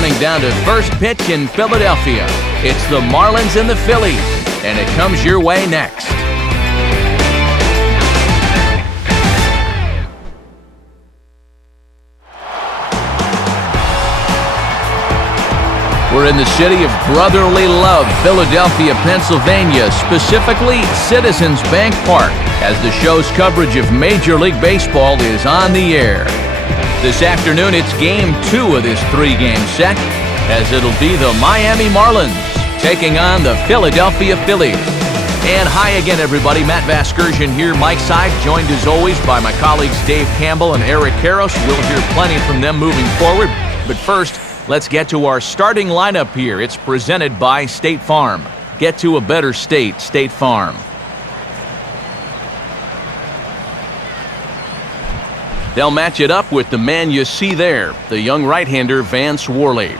counting down to first pitch in Philadelphia. It's the Marlins and the Phillies, and it comes your way next. We're in the city of brotherly love, Philadelphia, Pennsylvania, specifically Citizens Bank Park, as the show's coverage of Major League Baseball is on the air. This afternoon, it's Game 2 of this 3-game set, as it'll be the Miami Marlins taking on the Philadelphia Phillies. And hi again, everybody. Matt Vasgersian here, Mike Side, joined as always by my colleagues Dave Campbell and Eric Karros. We'll hear plenty from them moving forward. But first, let's get to our starting lineup here. It's presented by State Farm. Get to a better state, State Farm. They'll match it up with the man you see there, the young right-hander Vance Worley.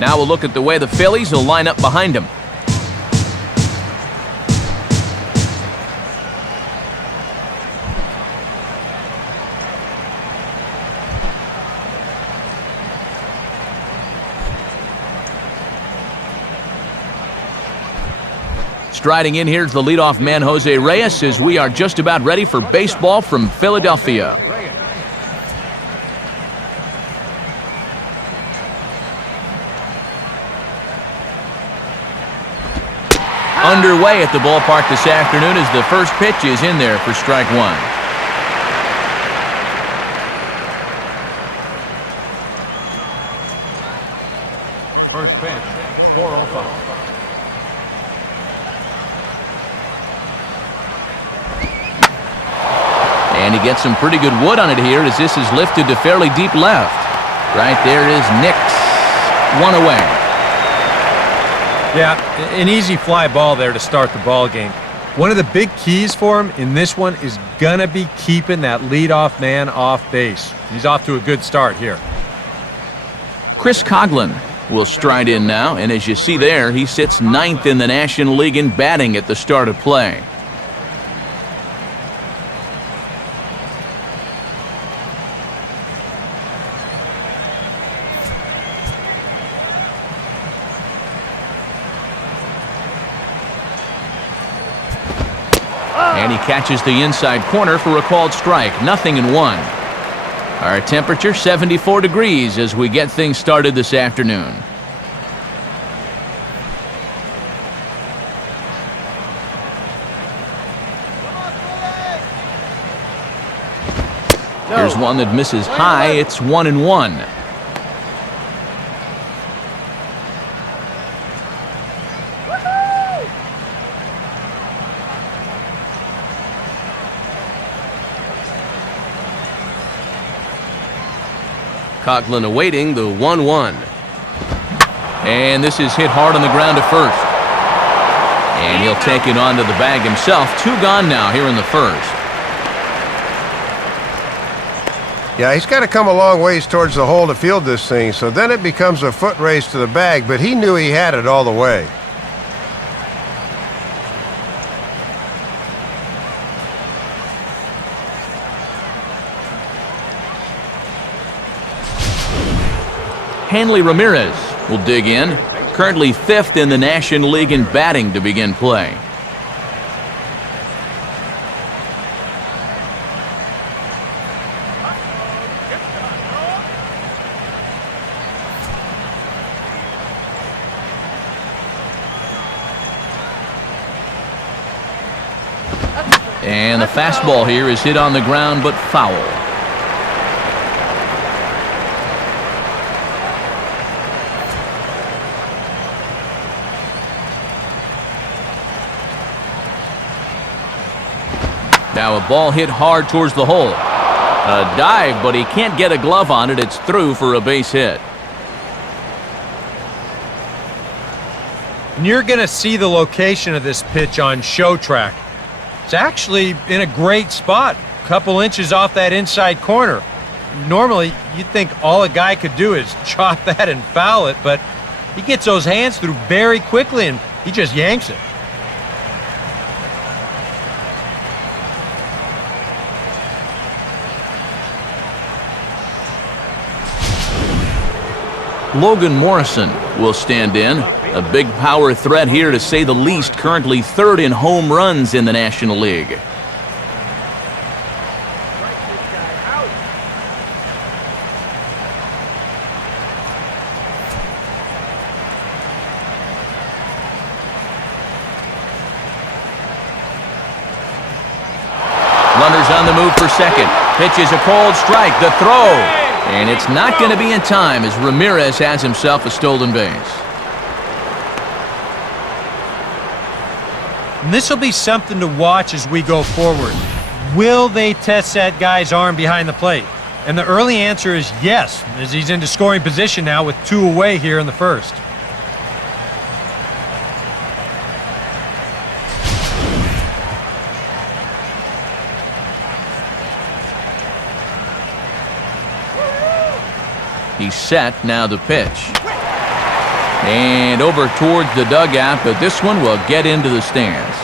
Now we'll look at the way the Phillies will line up behind him. Striding in, here's the leadoff man, Jose Reyes, as we are just about ready for baseball from Philadelphia. Underway at the ballpark this afternoon as the first pitch is in there for strike one. First pitch, 4-0. And he gets some pretty good wood on it here as this is lifted to fairly deep left. Right there is Nix. One away. Yeah, an easy fly ball there to start the ball game. One of the big keys for him in this one is going to be keeping that leadoff man off base. He's off to a good start here. Chris Coghlan will stride in now, and as you see there, he sits 9th in the National League in batting at the start of play. And he catches the inside corner for a called strike. 0-1. Our temperature 74 degrees as we get things started this afternoon. Here's one that misses high. It's 1-1. Coghlan awaiting the 1-1. And this is hit hard on the ground to first. And he'll take it onto the bag himself. 2 gone now here in the first. Yeah, he's got to come a long ways towards the hole to field this thing, so then it becomes a foot race to the bag, but he knew he had it all the way. Hanley Ramirez will dig in, currently 5th in the National League in batting to begin play. And the fastball here is hit on the ground but foul. Now a ball hit hard towards the hole. A dive, but he can't get a glove on it. It's through for a base hit. And you're going to see the location of this pitch on Show Track. It's actually in a great spot, a couple inches off that inside corner. Normally, you'd think all a guy could do is chop that and foul it, but he gets those hands through very quickly, and he just yanks it. Logan Morrison will stand in. A big power threat here, to say the least, currently third in home runs in the National League. Runners on the move for second. Pitch is a cold strike. The throw. And it's not going to be in time as Ramirez has himself a stolen base. And this will be something to watch as we go forward. Will they test that guy's arm behind the plate? And the early answer is yes, as he's into scoring position now with 2 away here in the first. He's set, now the pitch. And over towards the dugout, but this one will get into the stands.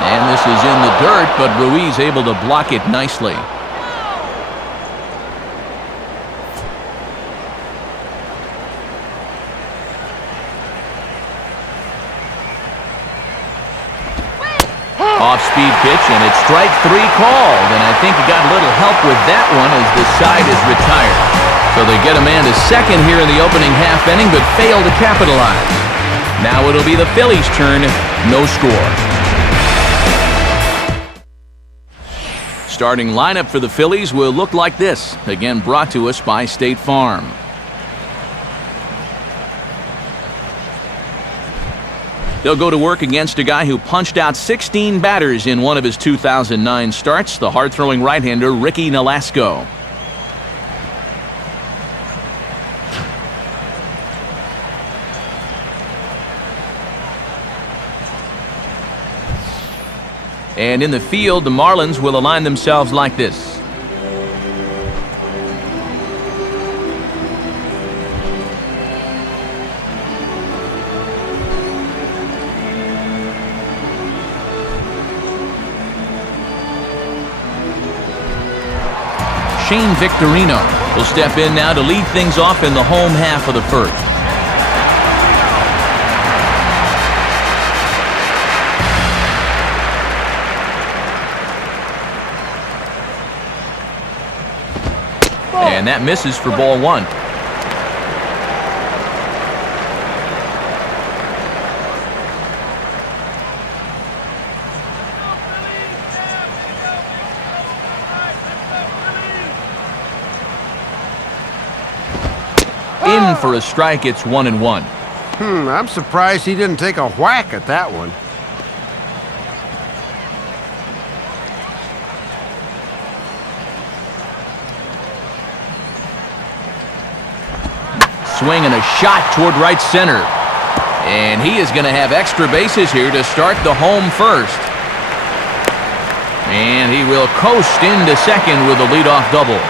And this is in the dirt, but Ruiz able to block it nicely. Off-speed pitch, and it's strike 3 called, and I think he got a little help with that one as the side is retired. So they get a man to second here in the opening half inning, but fail to capitalize. Now it'll be the Phillies' turn, no score. Starting lineup for the Phillies will look like this, again brought to us by State Farm. They'll go to work against a guy who punched out 16 batters in one of his 2009 starts, the hard-throwing right-hander Ricky Nolasco. And in the field, the Marlins will align themselves like this. Shane Victorino will step in now to lead things off in the home half of the first. And that misses for ball 1. In for a strike, it's 1-1. I'm surprised he didn't take a whack at that one. Swing and a shot toward right center. And he is going to have extra bases here to start the home first. And he will coast into second with a leadoff double.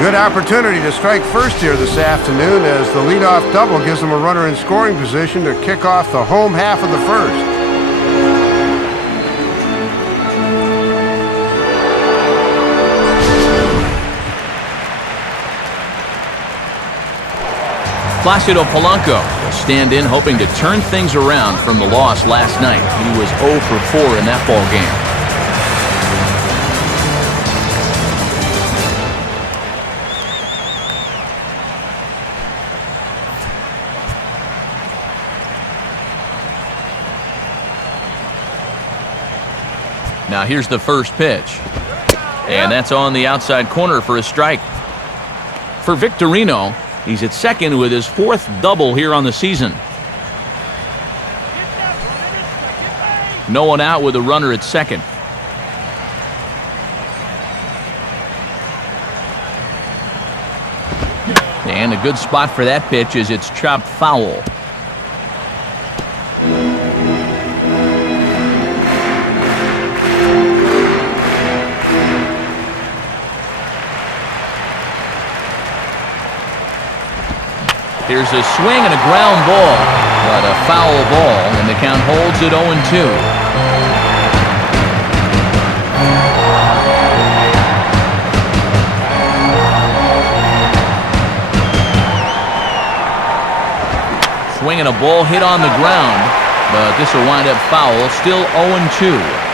Good opportunity to strike first here this afternoon, as the leadoff double gives them a runner in scoring position to kick off the home half of the first. Placido Polanco will stand in, hoping to turn things around from the loss last night. He was 0 for 4 in that ball game. Now here's the first pitch. And that's on the outside corner for a strike. For Victorino, he's at second with his 4th double here on the season. No one out with a runner at second. And and a good spot for that pitch as it's chopped foul. Here's a swing and a ground ball, but a foul ball, and the count holds at 0-2. Swing and a ball hit on the ground, but this will wind up foul, still 0-2.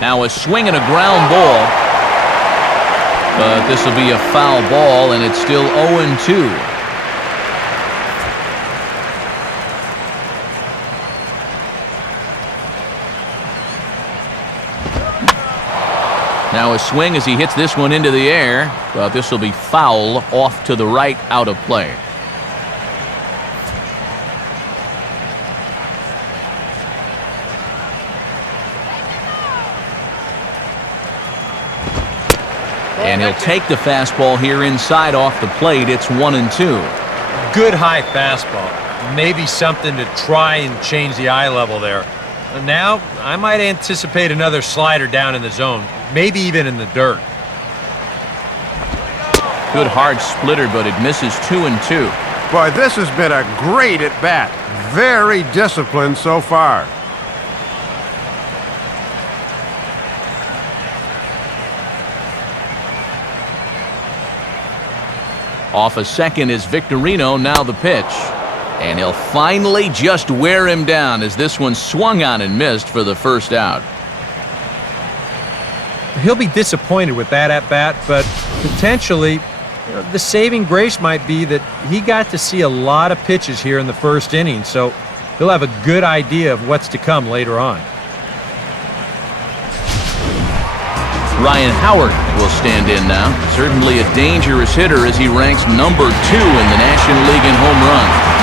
Now a swing and a ground ball, but this will be a foul ball, and it's still 0-2. Now a swing as he hits this one into the air, but this will be foul, off to the right, out of play. And he'll take the fastball here inside off the plate. It's 1-2. Good high fastball. Maybe something to try and change the eye level there. Now, I might anticipate another slider down in the zone, maybe even in the dirt. Good hard splitter, but it misses 2-2. Boy, this has been a great at-bat. Very disciplined so far. Off a second is Victorino, now the pitch. And he'll finally just wear him down as this one swung on and missed for the first out. He'll be disappointed with that at-bat, but potentially the saving grace might be that he got to see a lot of pitches here in the first inning, so he'll have a good idea of what's to come later on. Ryan Howard will stand in now. Certainly a dangerous hitter as he ranks #2 in the National League in home runs.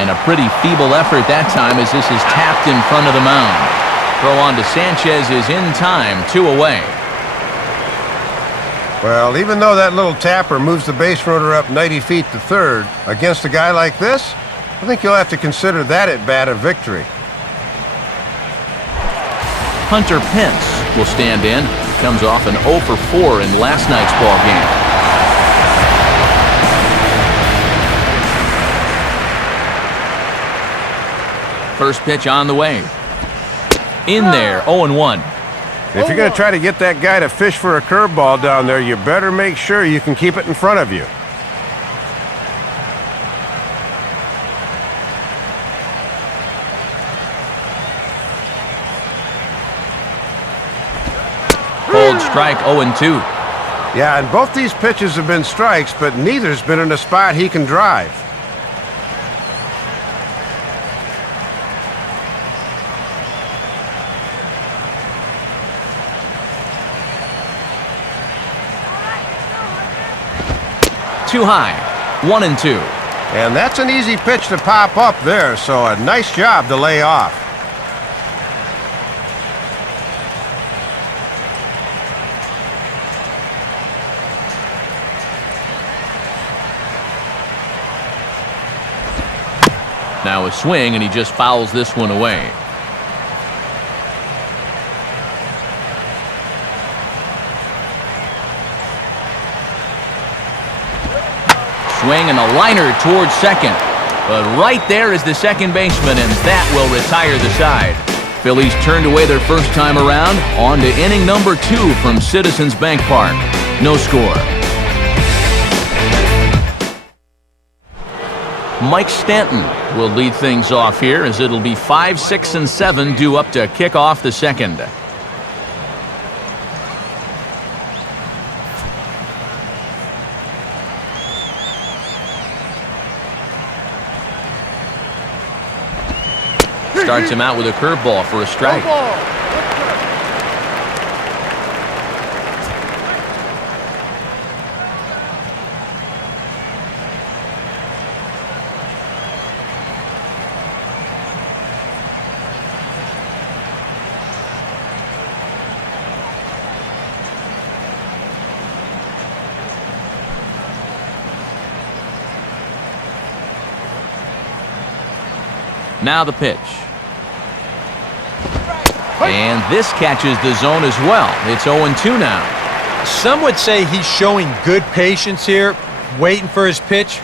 And a pretty feeble effort that time as this is tapped in front of the mound. Throw on to Sanchez is in time, 2 away. Well, even though that little tapper moves the base runner up 90 feet to third, against a guy like this, I think you'll have to consider that at-bat a victory. Hunter Pence will stand in. He comes off an 0 for 4 in last night's ball game. First pitch on the way. In there, 0-1. If you're going to try to get that guy to fish for a curveball down there, you better make sure you can keep it in front of you. Cold strike, 0-2. Yeah, and both these pitches have been strikes, but neither's been in a spot he can drive. Too high, 1-2. And that's an easy pitch to pop up there, so a nice job to lay off. Now a swing, and he just fouls this one away. Swing and a liner towards second. But right there is the second baseman, and that will retire the side. Phillies turned away their first time around. On to inning #2 from Citizens Bank Park. No score. Mike Stanton will lead things off here as it'll be 5, 6, and 7 due up to kick off the second. Starts him out with a curveball for a strike. Now the pitch. And this catches the zone as well. It's 0-2 now. Some would say he's showing good patience here, waiting for his pitch.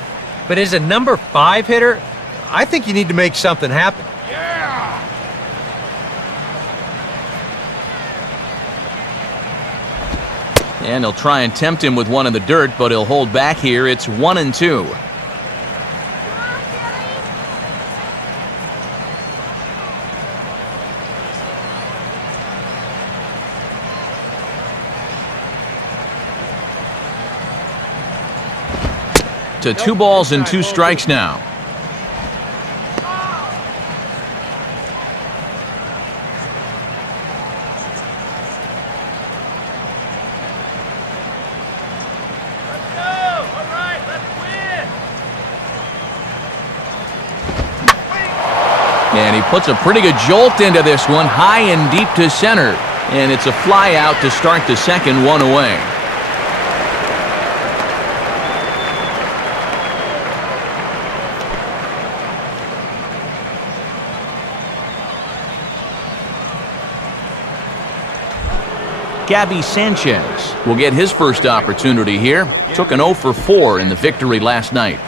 But as a number 5 hitter, I think you need to make something happen. And he'll try and tempt him with one in the dirt, but he'll hold back here. It's 1-2. To 2 balls and 2 strikes now. And he puts a pretty good jolt into this one, high and deep to center. And it's a fly out to start the second, 1 away. Gabby Sanchez will get his first opportunity here. Took an 0 for 4 in the victory last night.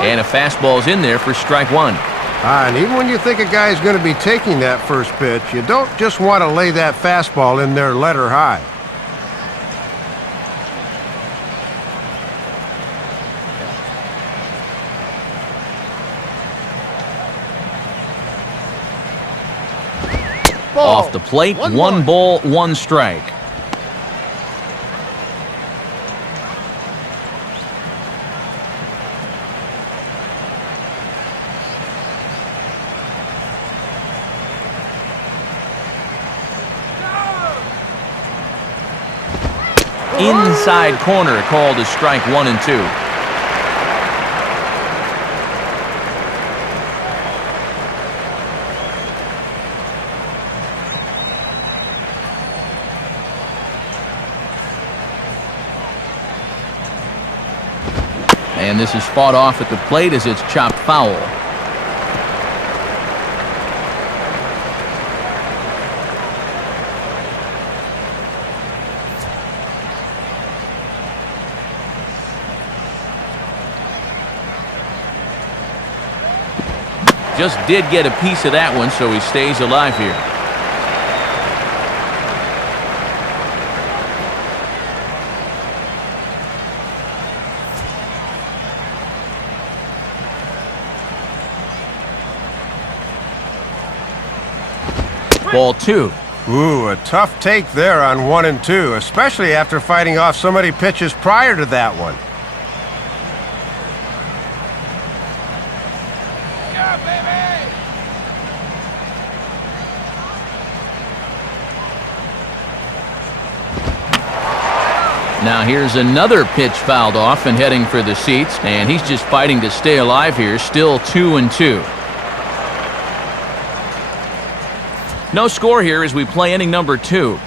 And a fastball's in there for strike 1. And even when you think a guy's going to be taking that first pitch, you don't just want to lay that fastball in there letter high. Off the plate, 1 ball, 1 strike. Inside corner called as strike 1 and 2. And this is fought off at the plate as it's chopped foul. Just did get a piece of that one, so he stays alive here. Ball 2. Ooh, a tough take there on 1 and 2, especially after fighting off so many pitches prior to that one. Yeah, baby! Now here's another pitch fouled off and heading for the seats, and he's just fighting to stay alive here. Still 2 and 2. No score here as we play inning number 2.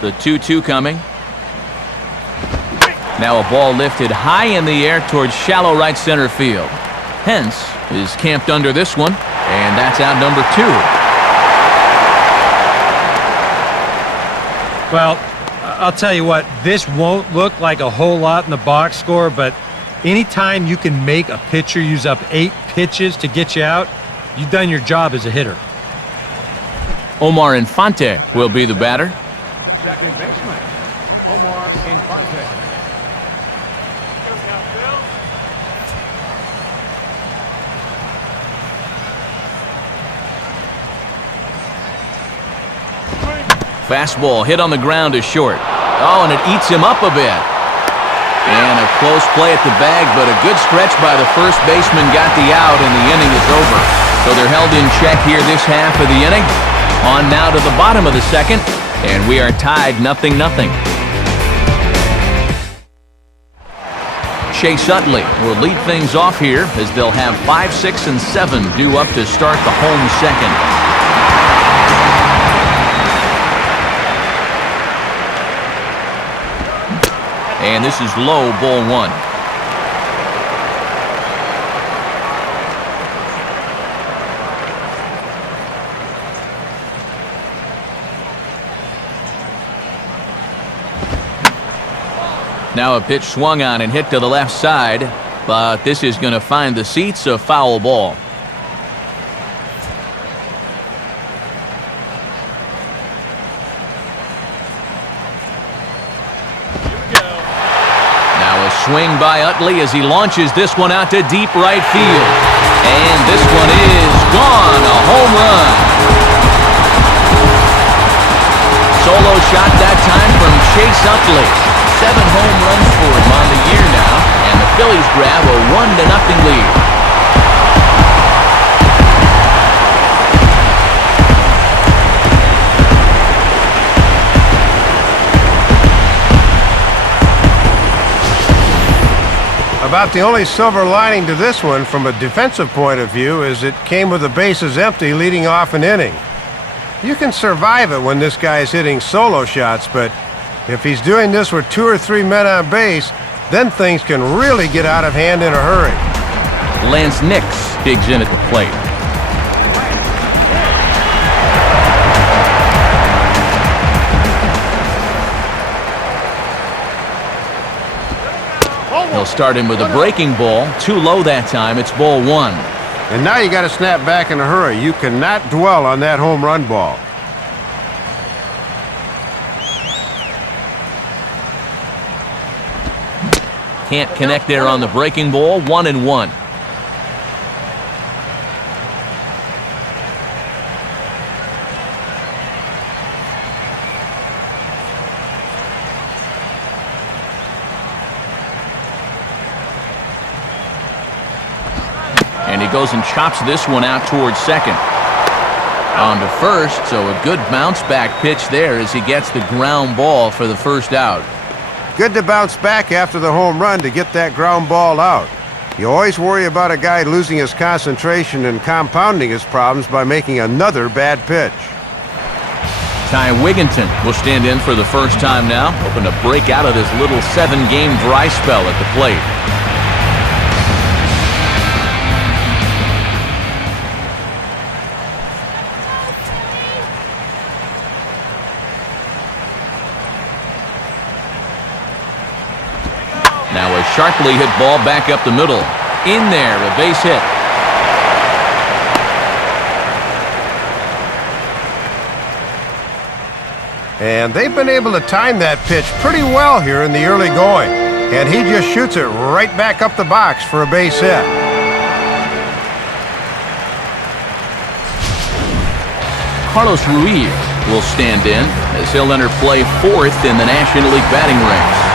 The 2-2 coming. Now a ball lifted high in the air towards shallow right center field. Hence is camped under this one, and that's out number 2. Well, I'll tell you what, this won't look like a whole lot in the box score, but anytime you can make a pitcher use up 8 pitches to get you out, you've done your job as a hitter. Omar Infante will be the batter. Second baseman, Omar Infante. Fastball hit on the ground to short. Oh, and it eats him up a bit. And a close play at the bag, but a good stretch by the first baseman got the out, and the inning is over. So they're held in check here this half of the inning. On now to the bottom of the second, and we are tied 0-0. Chase Utley will lead things off here as they'll have 5, 6, and 7 due up to start the home second. And this is low, ball 1. Now a pitch swung on and hit to the left side, but this is going to find the seats, a foul ball. Swing by Utley as he launches this one out to deep right field. And this one is gone, a home run. Solo shot that time from Chase Utley. 7 home runs for him on the year now, and the Phillies grab a 1-0 lead. About the only silver lining to this one from a defensive point of view is it came with the bases empty leading off an inning. You can survive it when this guy's hitting solo shots, but if he's doing this with 2 or 3 men on base, then things can really get out of hand in a hurry. Lance Nix digs in at the plate. He'll start him with a breaking ball. Too low that time. It's ball 1. And now you got to snap back in a hurry. You cannot dwell on that home run ball. Can't connect there on the breaking ball. 1-1. And he goes and chops this one out towards second. On to first, so a good bounce back pitch there as he gets the ground ball for the first out. Good to bounce back after the home run to get that ground ball out. You always worry about a guy losing his concentration and compounding his problems by making another bad pitch. Ty Wigginton will stand in for the first time now, hoping to break out of this little 7-game dry spell at the plate. Now a sharply hit ball back up the middle. In there, a base hit. And they've been able to time that pitch pretty well here in the early going. And he just shoots it right back up the box for a base hit. Carlos Ruiz will stand in as he'll enter play 4th in the National League batting ranks.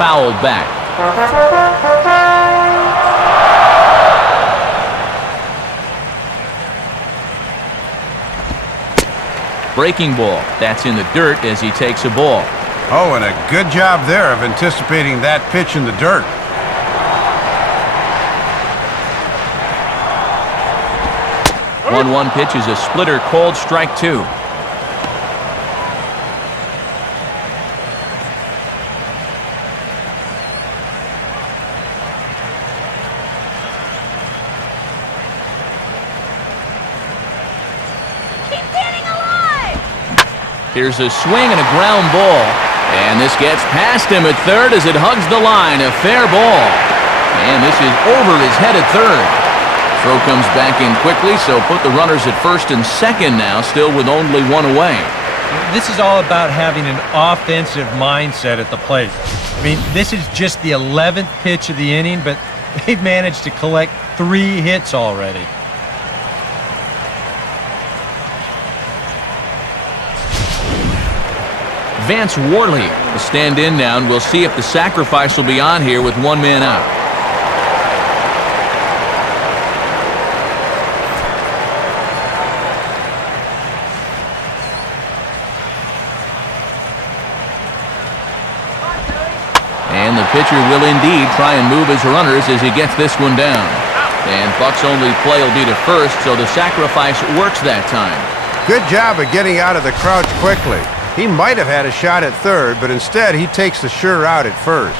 Fouled back. Breaking ball. That's in the dirt as he takes a ball. Oh, and a good job there of anticipating that pitch in the dirt. One pitch is a splitter called strike 2. Here's a swing and a ground ball. And this gets past him at third as it hugs the line. A fair ball. And this is over his head at third. Throw comes back in quickly, so put the runners at first and second now, still with only one away. This is all about having an offensive mindset at the plate. I mean, this is just the 11th pitch of the inning, but they've managed to collect 3 hits already. Vance Worley will stand in now, and we'll see if the sacrifice will be on here with 1 man out. And the pitcher will indeed try and move his runners as he gets this one down. And Buck's only play will be to first, so the sacrifice works that time. Good job of getting out of the crouch quickly. He might have had a shot at third, but instead he takes the sure out at first.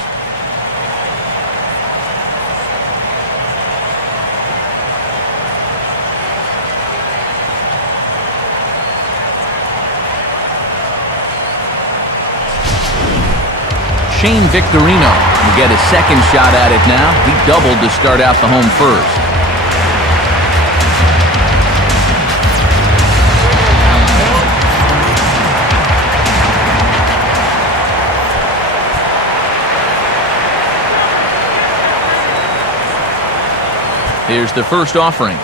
Shane Victorino will get his second shot at it now. He doubled to start out the home first. Here's the first offering.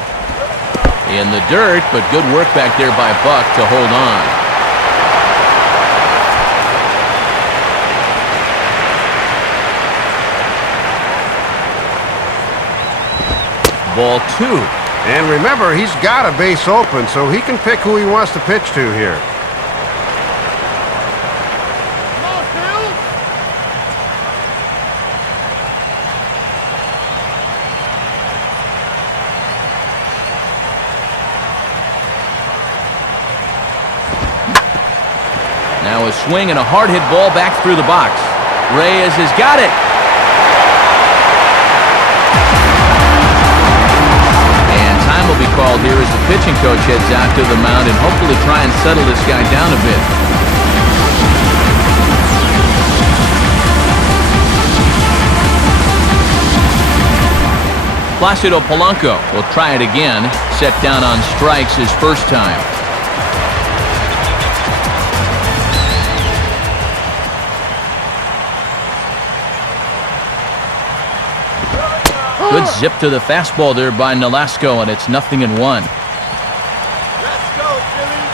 In the dirt, but good work back there by Buck to hold on. Ball 2. And remember, he's got a base open, so he can pick who he wants to pitch to here. Now a swing and a hard hit ball back through the box. Reyes has got it. And time will be called here as the pitching coach heads out to the mound and hopefully try and settle this guy down a bit. Placido Polanco will try it again, set down on strikes his first time. Good zip to the fastball there by Nolasco, and it's 0-1. Let's go, Phillies.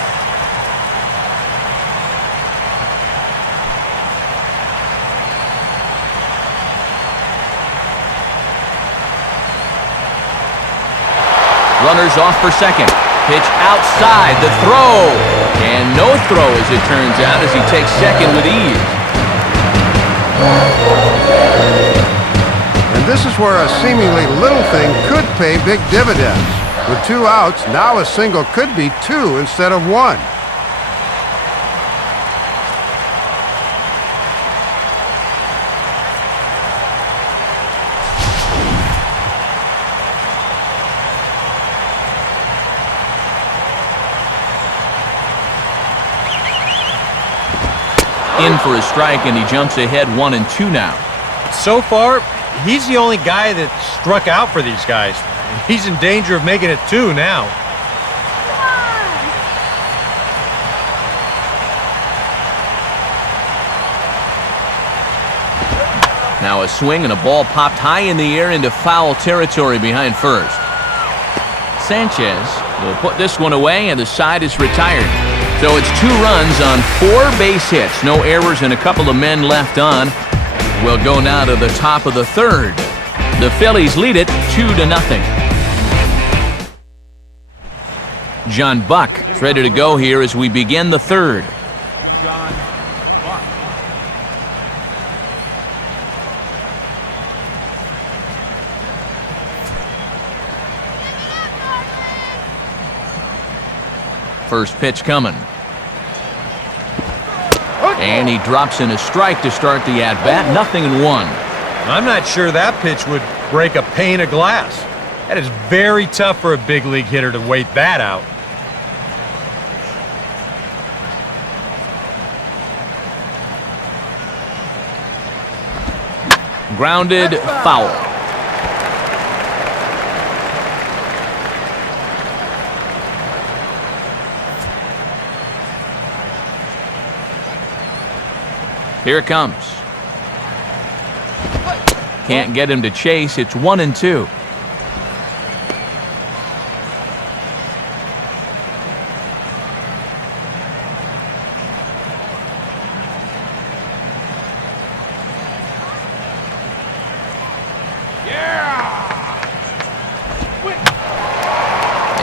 Runners off for second. Pitch outside, the throw. And no throw as it turns out as he takes second with ease. And this is where a seemingly little thing could pay big dividends. With 2 outs, now a single could be 2 instead of 1. In for a strike, and he jumps ahead 1-2 now. So far, he's the only guy that struck out for these guys. He's in danger of making it 2 now. Now a swing and a ball popped high in the air into foul territory behind first. Sanchez will put this one away, and the side is retired. So it's 2 runs on 4 base hits. No errors and a couple of men left on. We'll go now to the top of the third. The Phillies lead it 2-0. John Buck is ready to go here as we begin the third. John Buck. First pitch coming. And he drops in a strike to start the at-bat. 0-1. I'm not sure that pitch would break a pane of glass. That is very tough for a big league hitter to wait that out. Grounded foul. Here it comes. Can't get him to chase. It's 1-2.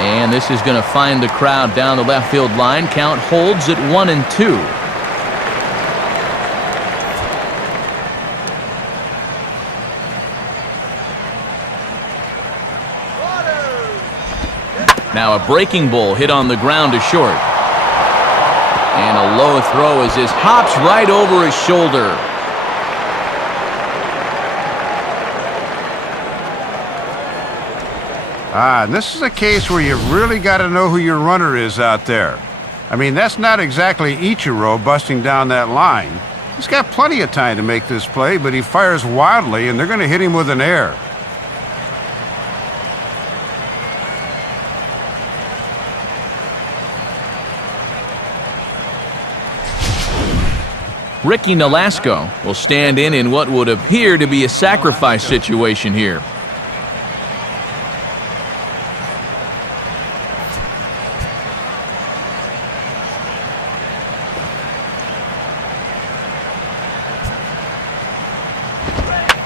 And this is going to find the crowd down the left field line. Count holds at 1-2. Now a breaking ball hit on the ground to short. And a low throw as this hops right over his shoulder. And this is a case where you really got to know who your runner is out there. I mean, that's not exactly Ichiro busting down that line. He's got plenty of time to make this play, but he fires wildly, and they're going to hit him with an error. Ricky Nolasco will stand in what would appear to be a sacrifice situation here.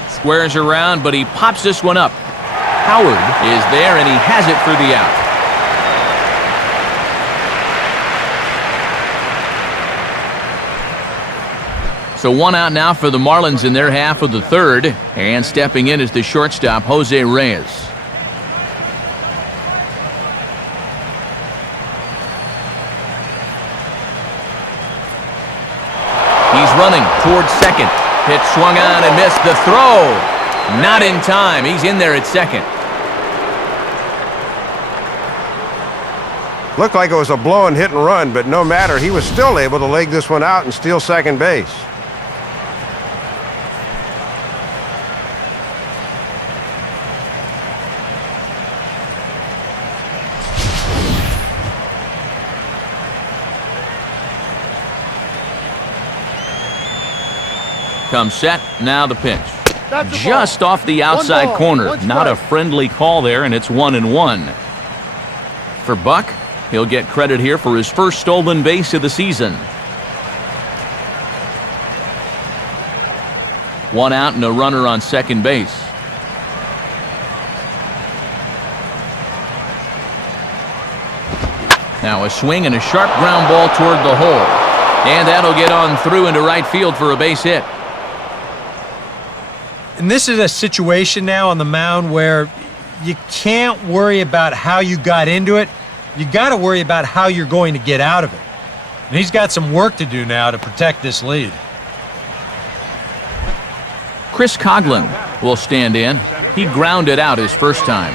Squares around, but he pops this one up. Howard is there, and he has it for the out. So one out now for the Marlins in their half of the third. And stepping in is the shortstop, Jose Reyes. He's running towards second. Pitch swung on and missed the throw. Not in time. He's in there at second. Looked like it was a blown hit and run, but no matter, he was still able to leg this one out and steal second base. Comes set, now the pitch. Just off the outside corner. Not a friendly call there, and it's 1-1. For Buck, he'll get credit here for his first stolen base of the season. One out and a runner on second base. Now a swing and a sharp ground ball toward the hole. And that'll get on through into right field for a base hit. And this is a situation now on the mound where you can't worry about how you got into it. You got to worry about how you're going to get out of it. And he's got some work to do now to protect this lead. Chris Coughlin will stand in. He grounded out his first time.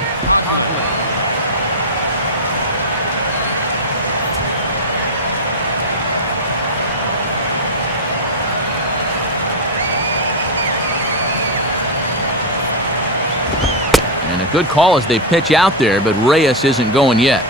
And a good call as they pitch out there, but Reyes isn't going yet.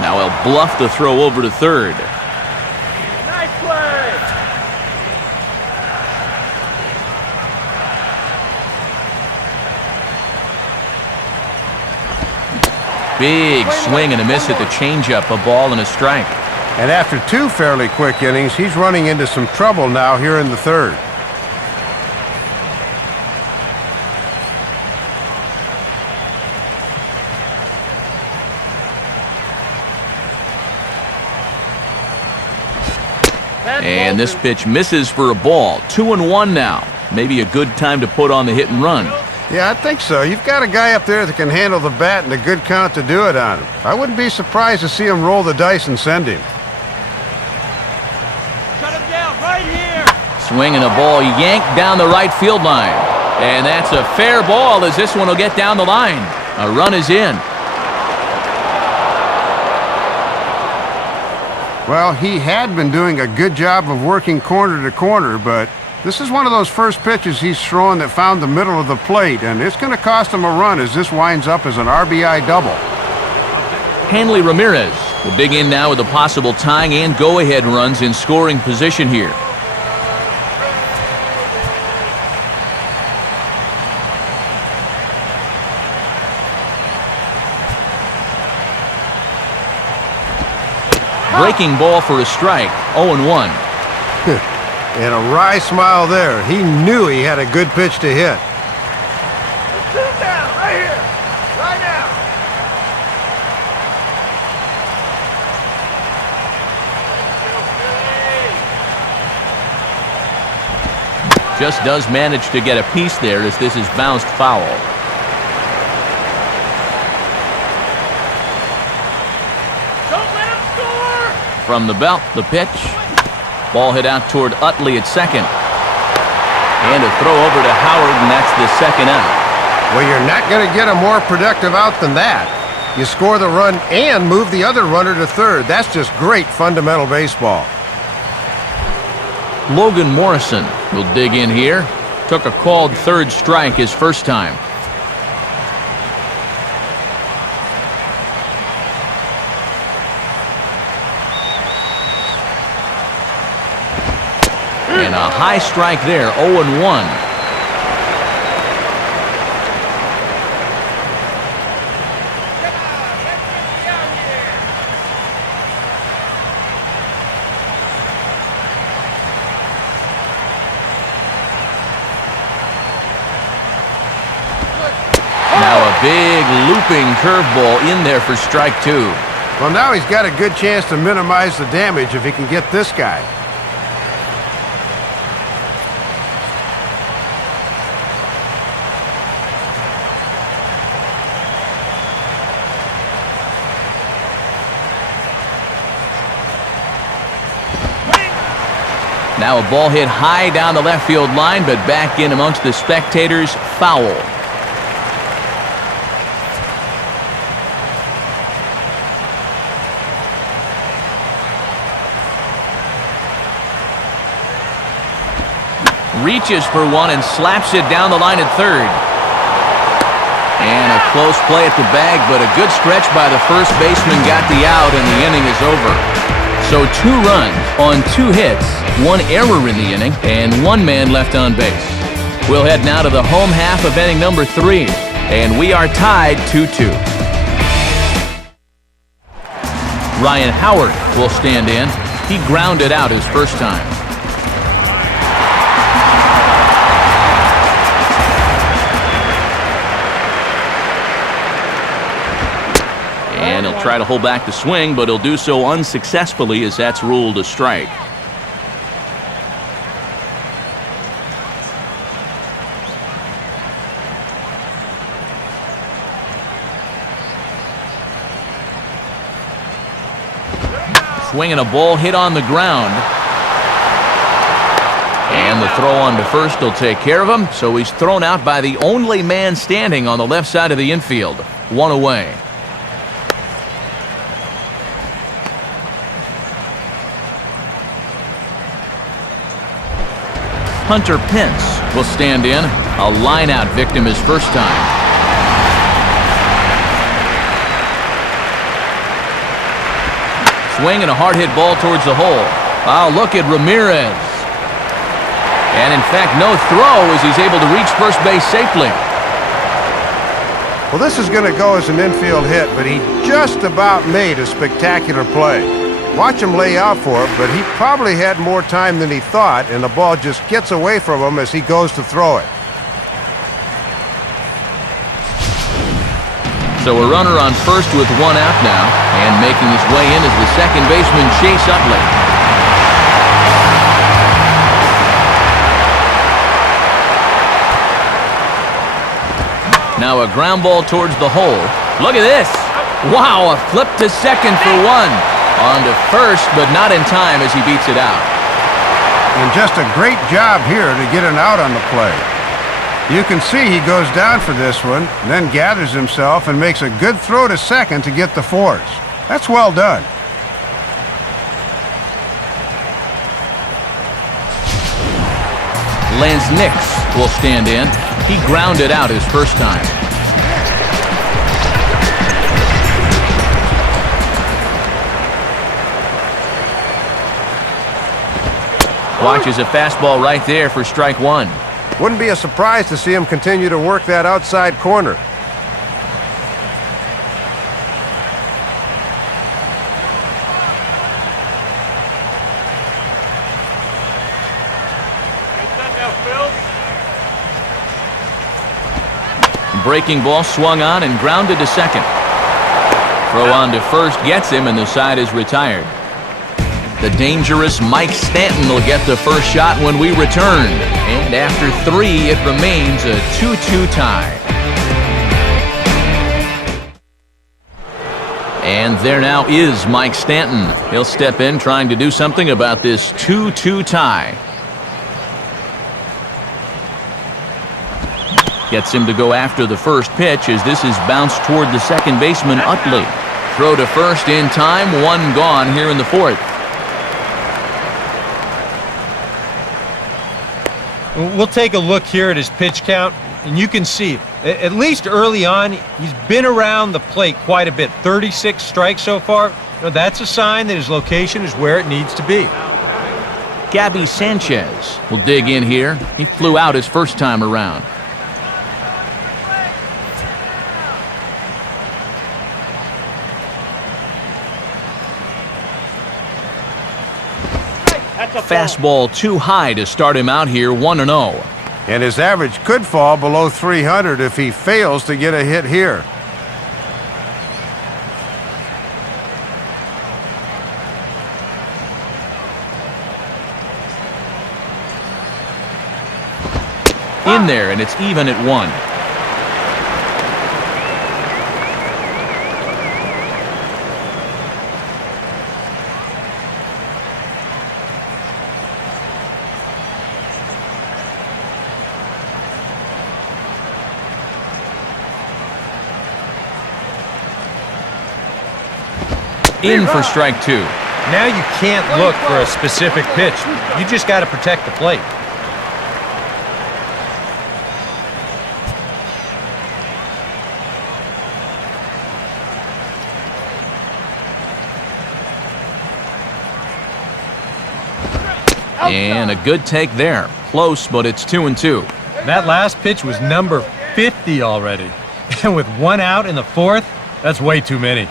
Now he'll bluff the throw over to third. Nice play. Big swing and a miss at the changeup, a ball and a strike. And after two fairly quick innings, he's running into some trouble now here in the third. And this pitch misses for a ball. 2-1 now. Maybe a good time to put on the hit and run. Yeah, I think so. You've got a guy up there that can handle the bat and a good count to do it on him. I wouldn't be surprised to see him roll the dice and send him. Shut him down right here. Swinging a ball yanked down the right field line. And that's a fair ball as this one will get down the line. A run is in. Well, he had been doing a good job of working corner to corner, but This is one of those first pitches he's throwing that found the middle of the plate, and it's going to cost him a run as this winds up as an RBI double. Hanley Ramirez will dig in now with a possible tying and go-ahead runs in scoring position here. Breaking ball for a strike, 0-1. And a wry smile there. He knew he had a good pitch to hit. Sit him down, right here. Right now. Just does manage to get a piece there as this is bounced foul. Don't let him score. From the belt, the pitch. Ball hit out toward Utley at second. And a throw over to Howard, and that's the second out. Well, you're not going to get a more productive out than that. You score the run and move the other runner to third. That's just great fundamental baseball. Logan Morrison will dig in here. Took a called third strike his first time. And a high strike there, 0-1. Now a big looping curveball in there for strike two. Well, now he's got a good chance to minimize the damage if he can get this guy. Now a ball hit high down the left field line, but back in amongst the spectators, foul. Reaches for one and slaps it down the line at third. And a close play at the bag, but a good stretch by the first baseman got the out, and the inning is over. So 2 runs on 2 hits, 1 error in the inning, and 1 man left on base. We'll head now to the home half of inning number 3, and we are tied 2-2. Ryan Howard will stand in. He grounded out his first time. And he'll try to hold back the swing, but he'll do so unsuccessfully as that's ruled a strike. Swinging a ball hit on the ground. And the throw on to first will take care of him, so he's thrown out by the only man standing on the left side of the infield. 1 away. Hunter Pence will stand in, a line-out victim his first time. Swing and a hard-hit ball towards the hole. Oh, look at Ramirez. And in fact, no throw as he's able to reach first base safely. Well, this is going to go as an infield hit, but he just about made a spectacular play. Watch him lay out for it, but he probably had more time than he thought, and the ball just gets away from him as he goes to throw it. So a runner on first with 1 out now, and making his way in is the second baseman, Chase Utley. Now a ground ball towards the hole. Look at this. Wow, a flip to second for 1. On to first, but not in time as he beats it out. And just a great job here to get an out on the play. You can see he goes down for this one, then gathers himself and makes a good throw to second to get the force. That's well done. Lance Nix will stand in. He grounded out his first time. Watches a fastball right there for strike one. Wouldn't be a surprise to see him continue to work that outside corner. Breaking ball swung on and grounded to second. Throw on to first gets him, and the side is retired. The dangerous Mike Stanton will get the first shot when we return. And after 3, it remains a 2-2 tie. And there now is Mike Stanton. He'll step in trying to do something about this 2-2 tie. Gets him to go after the first pitch as this is bounced toward the second baseman, Utley. Throw to first in time, 1 gone here in the 4th. We'll take a look here at his pitch count, and you can see, at least early on, he's been around the plate quite a bit. 36 strikes so far. That's a sign that his location is where it needs to be. Gabby Sanchez will dig in here. He flew out his first time around. Fastball too high to start him out here, 1-0. And his average could fall below 300 if he fails to get a hit here. In there, and it's even at 1. In for strike 2. Now you can't look for a specific pitch. You just got to protect the plate. And a good take there. Close, but it's 2-2. That last pitch was number 50 already. And with 1 out in the 4th, that's way too many.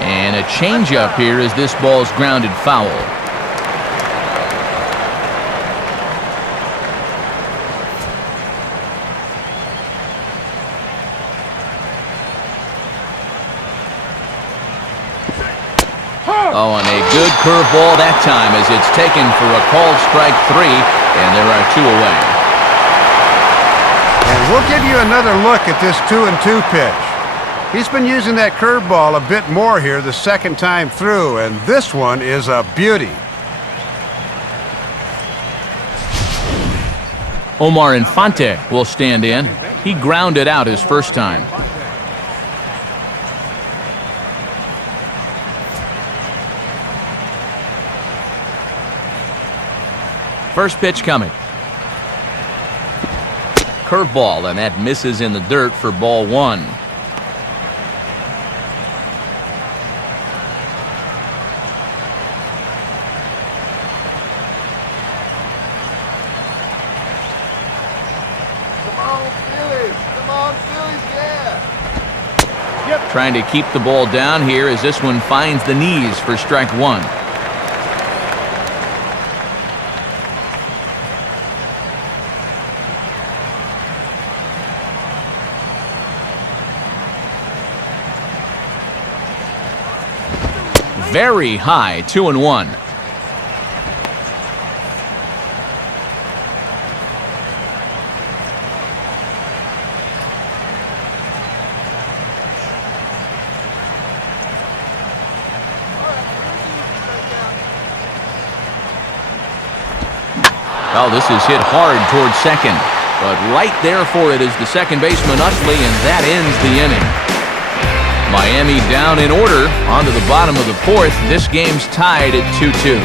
And a changeup here as this ball's grounded foul. Oh, and a good curveball that time as it's taken for a called strike 3, and there are 2 away. And we'll give you another look at this 2-2 pitch. He's been using that curveball a bit more here the second time through, and this one is a beauty. Omar Infante will stand in. He grounded out his first time. First pitch coming. Curveball, and that misses in the dirt for ball 1. Trying to keep the ball down here as this one finds the knees for strike 1. Very high, 2-1. Oh, this is hit hard towards second. But right there for it is the second baseman, Utley, and that ends the inning. Miami down in order. On to the bottom of the fourth. This game's tied at 2-2.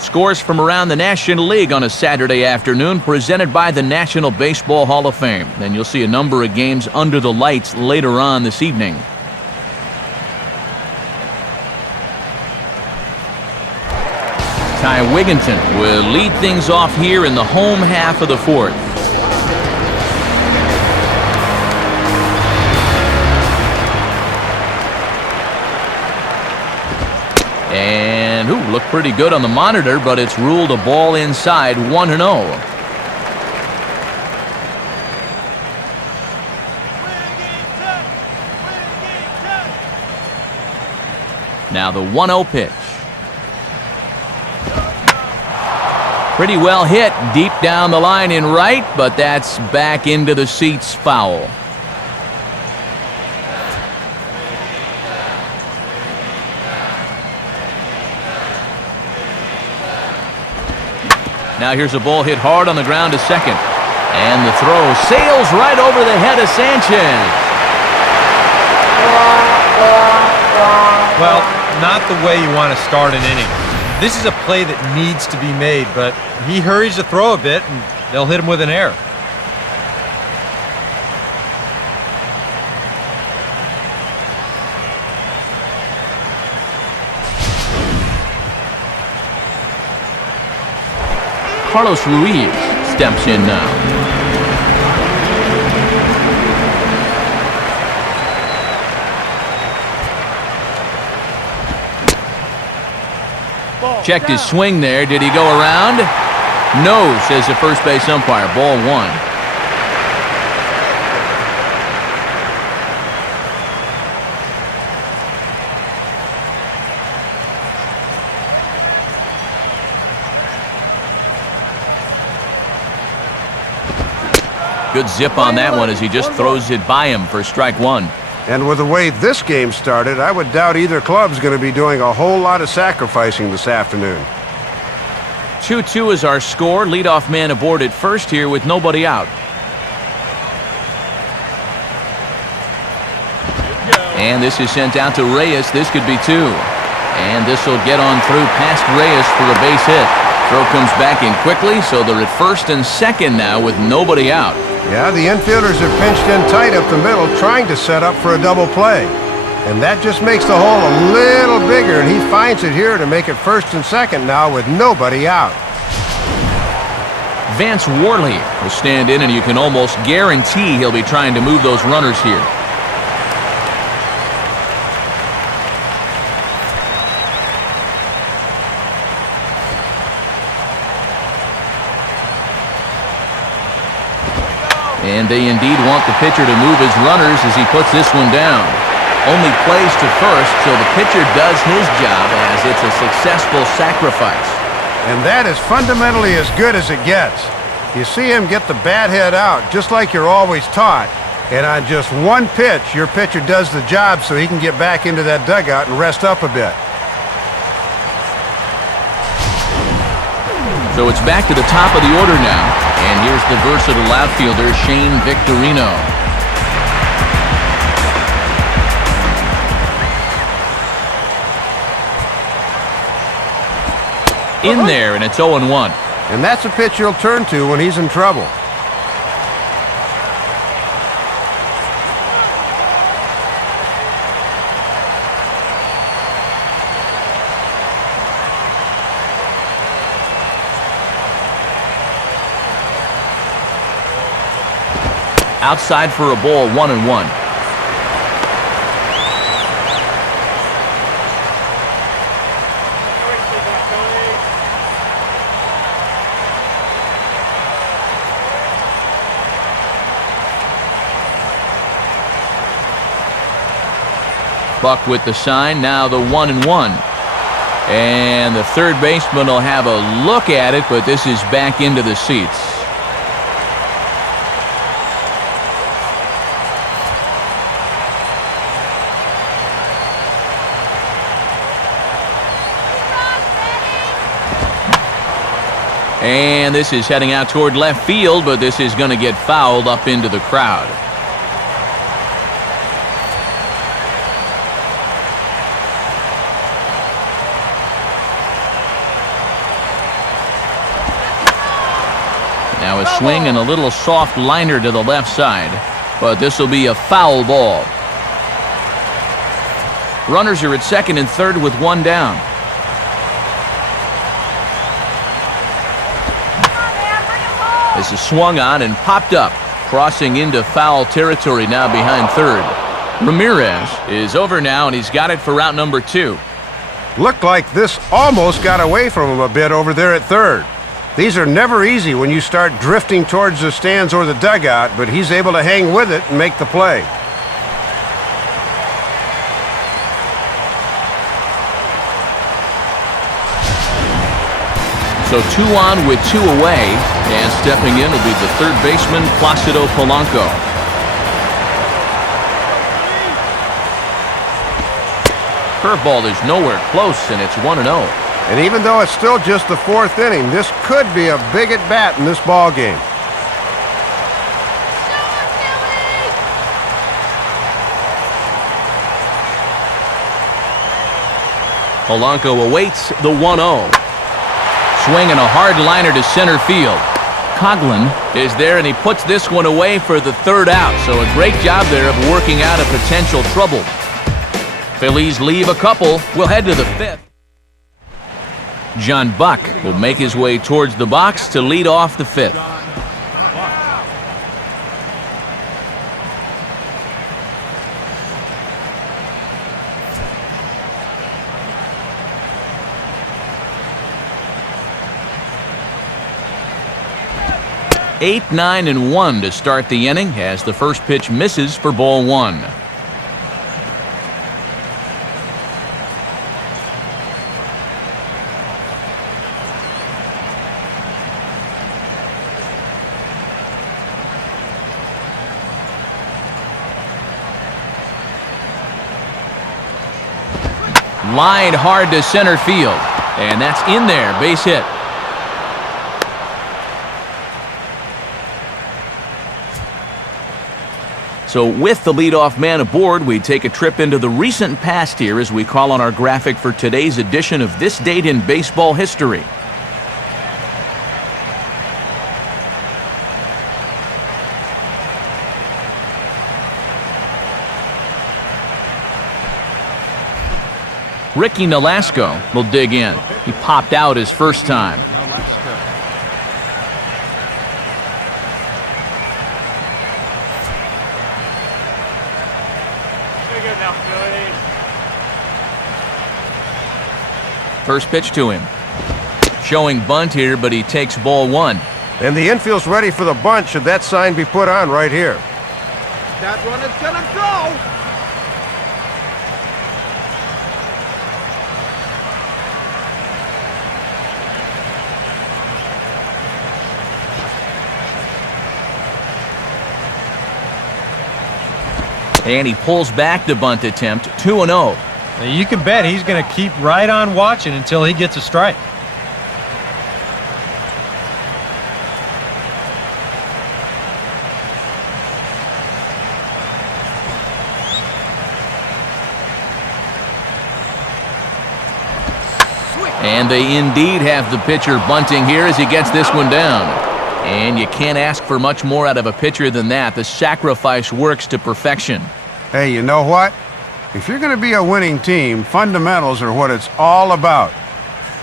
Scores from around the National League on a Saturday afternoon, presented by the National Baseball Hall of Fame. Then you'll see a number of games under the lights later on this evening. Ty Wigginton will lead things off here in the home half of the fourth. And looked pretty good on the monitor, but it's ruled a ball inside, 1-0. Now the 1-0 pitch. Pretty well hit deep down the line in right, but that's back into the seats, foul. Now here's a ball hit hard on the ground to second. And the throw sails right over the head of Sanchez. Well, not the way you want to start an inning. This is a play that needs to be made, but he hurries to throw a bit, and they'll hit him with an error. Carlos Ruiz steps in now. Checked his swing there. Did he go around? No, says the first base umpire. Ball one. Good zip on that one as he just throws it by him for strike one. And with the way this game started, I would doubt either club's going to be doing a whole lot of sacrificing this afternoon. 2-2 is our score. Leadoff man aboard at first here with nobody out. And this is sent out to Reyes. This could be two. And this will get on through past Reyes for a base hit. Throw comes back in quickly, so they're at first and second now with nobody out. Yeah, the infielders are pinched in tight up the middle, trying to set up for a double play. And that just makes the hole a little bigger, and he finds it here to make it first and second now with nobody out. Vance Worley will stand in, and you can almost guarantee he'll be trying to move those runners here. And they indeed want the pitcher to move his runners as he puts this one down. Only plays to first, so the pitcher does his job as it's a successful sacrifice. And that is fundamentally as good as it gets. You see him get the bat head out, just like you're always taught. And on just one pitch, your pitcher does the job so he can get back into that dugout and rest up a bit. So it's back to the top of the order now. And here's the versatile outfielder, Shane Victorino. In there, and it's 0-1. And that's a pitch he'll turn to when he's in trouble. Outside for a ball, 1-1. Buck with the sign, now the 1-1. And the third baseman will have a look at it, but this is back into the seats. And this is heading out toward left field, but this is going to get fouled up into the crowd. Now a swing and a little soft liner to the left side, but this will be a foul ball. Runners are at second and third with one down. This is swung on and popped up, crossing into foul territory now behind third. Ramirez is over now, and he's got it for route number 2. Looked like this almost got away from him a bit over there at third. These are never easy when you start drifting towards the stands or the dugout, but he's able to hang with it and make the play. So 2 on with 2 away, and stepping in will be the third baseman, Placido Polanco. Curveball is nowhere close, and it's 1-0. And even though it's still just the 4th inning, this could be a big at-bat in this ball game. Polanco awaits the 1-0. Swing and a hard liner to center field. Coughlin is there, and he puts this one away for the 3rd out. So a great job there of working out a potential trouble. Phillies leave a couple. We'll head to the 5th. John Buck will make his way towards the box to lead off the 5th. Eight, 9, and 1 to start the inning as the first pitch misses for ball 1. Lined hard to center field, and that's in there, base hit. So with the leadoff man aboard, we take a trip into the recent past here as we call on our graphic for today's edition of This Date in Baseball History. Ricky Nolasco will dig in. He popped out his first time. First pitch to him. Showing bunt here, but he takes ball 1. And the infield's ready for the bunt should that sign be put on right here. That one is gonna go! And he pulls back the bunt attempt, 2-0. Now you can bet he's going to keep right on watching until he gets a strike. And they indeed have the pitcher bunting here as he gets this one down. And you can't ask for much more out of a pitcher than that. The sacrifice works to perfection. Hey, you know what? If you're going to be a winning team, fundamentals are what it's all about.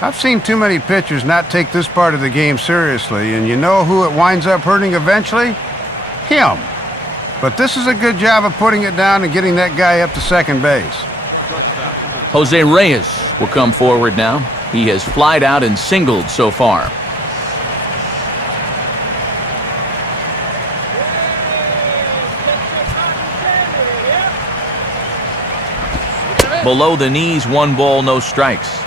I've seen too many pitchers not take this part of the game seriously, and you know who it winds up hurting eventually? Him. But this is a good job of putting it down and getting that guy up to second base. Jose Reyes will come forward now. He has flied out and singled so far. Below the knees, 1 ball, no strikes.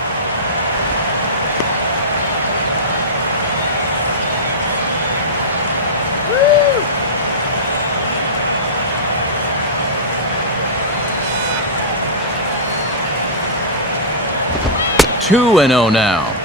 Two 2-0 now.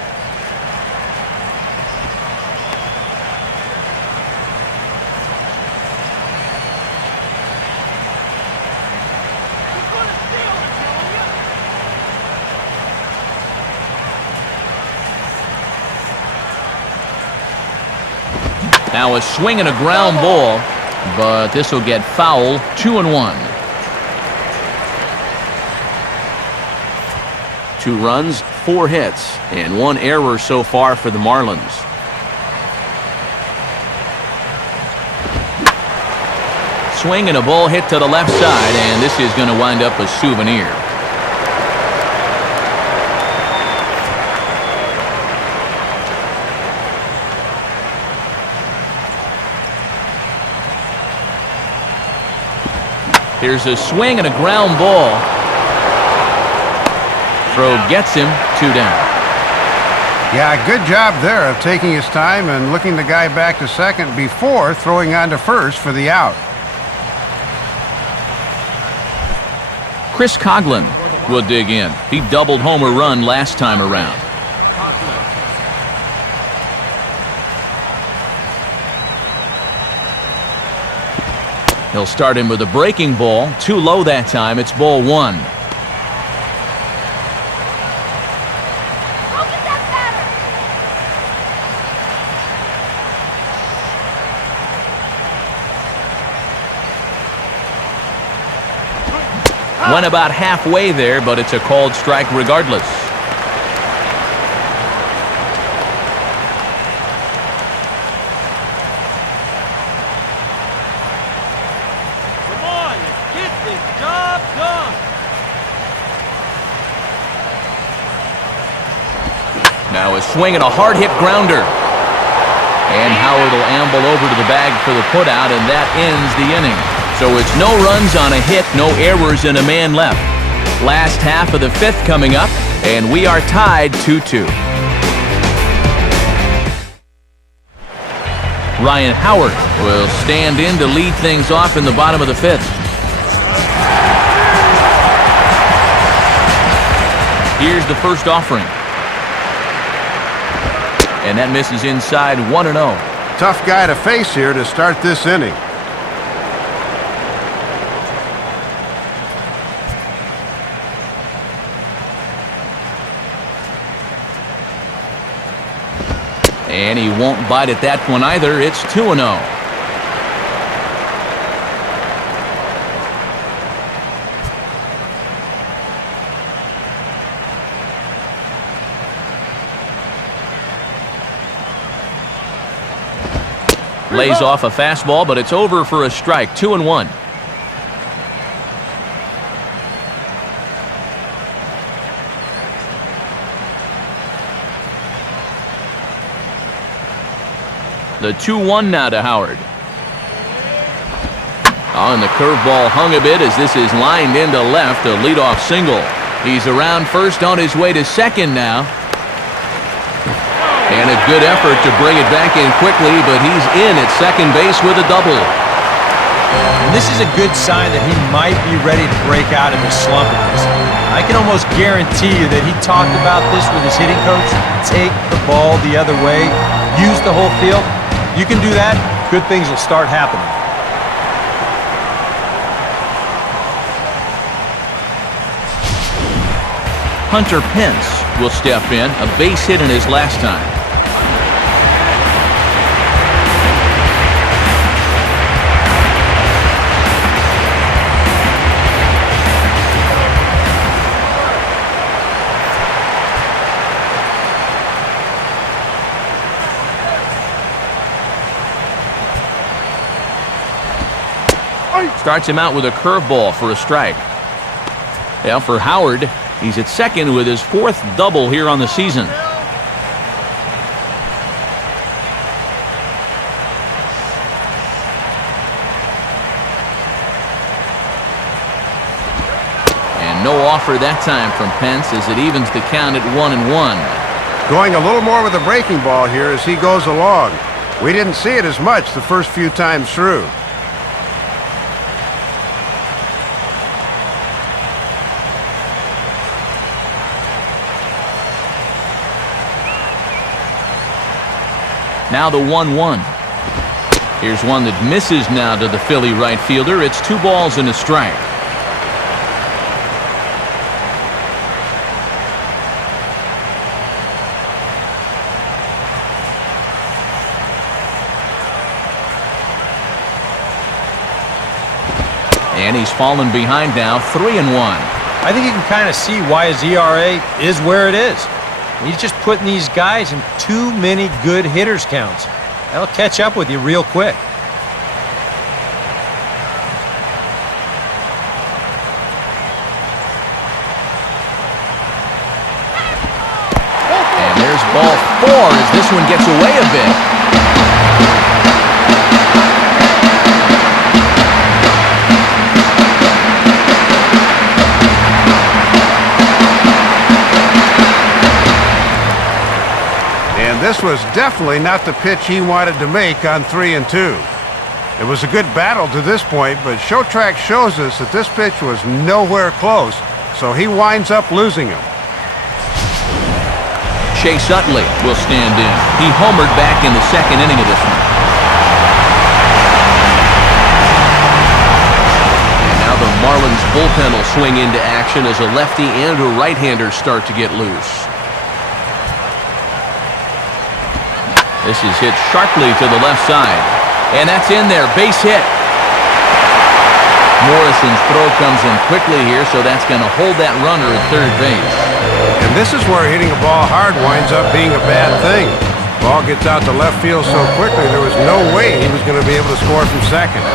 Now a swing and a ground ball, but this will get foul. 2-1. 2 runs, 4 hits, and 1 error so far for the Marlins. Swing and a ball hit to the left side, and this is going to wind up a souvenir. Here's a swing and a ground ball. Throw gets him, 2 down. Yeah, good job there of taking his time and looking the guy back to second before throwing on to first for the out. Chris Coughlin will dig in. He doubled homer run last time around. He'll start him with a breaking ball. Too low that time. It's ball 1. Went about halfway there, but it's a called strike regardless. Come on, let's get this job done. Now a swing and a hard hit grounder. And Howard will amble over to the bag for the putout, and that ends the inning. So it's no runs on a hit, no errors, and a man left. Last half of the 5th coming up, and we are tied 2-2. Ryan Howard will stand in to lead things off in the bottom of the 5th. Here's the first offering. And that misses inside, 1-0. Tough guy to face here to start this inning. And he won't bite at that one either. It's 2-0. Lays off a fastball, but it's over for a strike. 2-1. The 2-1 now to Howard. Oh, and the curveball hung a bit as this is lined into left, a leadoff single. He's around first on his way to second now. And a good effort to bring it back in quickly, but he's in at second base with a double. And this is a good sign that he might be ready to break out of his slump at this. I can almost guarantee you that he talked about this with his hitting coach. Take the ball the other way. Use the whole field. You can do that, good things will start happening. Hunter Pence will step in, a base hit in his last time. Starts him out with a curveball for a strike. Yeah, for Howard, he's at second with his 4th double here on the season. And no offer that time from Pence as it evens the count at 1-1. Going a little more with the breaking ball here as he goes along. We didn't see it as much the first few times through. Now the 1-1. Here's one that misses now to the Philly right fielder. It's 2 balls and a strike. And he's fallen behind now, 3-1. I think you can kind of see why his ERA is where it is. He's just putting these guys in too many good hitters counts. That'll catch up with you real quick. And there's ball 4 as this one gets away a bit. And this was definitely not the pitch he wanted to make on 3-2. It was a good battle to this point, but Showtrack shows us that this pitch was nowhere close, so he winds up losing him. Chase Utley will stand in. He homered back in the second inning of this one. And now the Marlins bullpen will swing into action as a lefty and a right-hander start to get loose. This is hit sharply to the left side. And that's in there. Base hit. Morrison's throw comes in quickly here, so that's going to hold that runner at third base. And this is where hitting a ball hard winds up being a bad thing. Ball gets out to left field so quickly there was no way he was going to be able to score from second.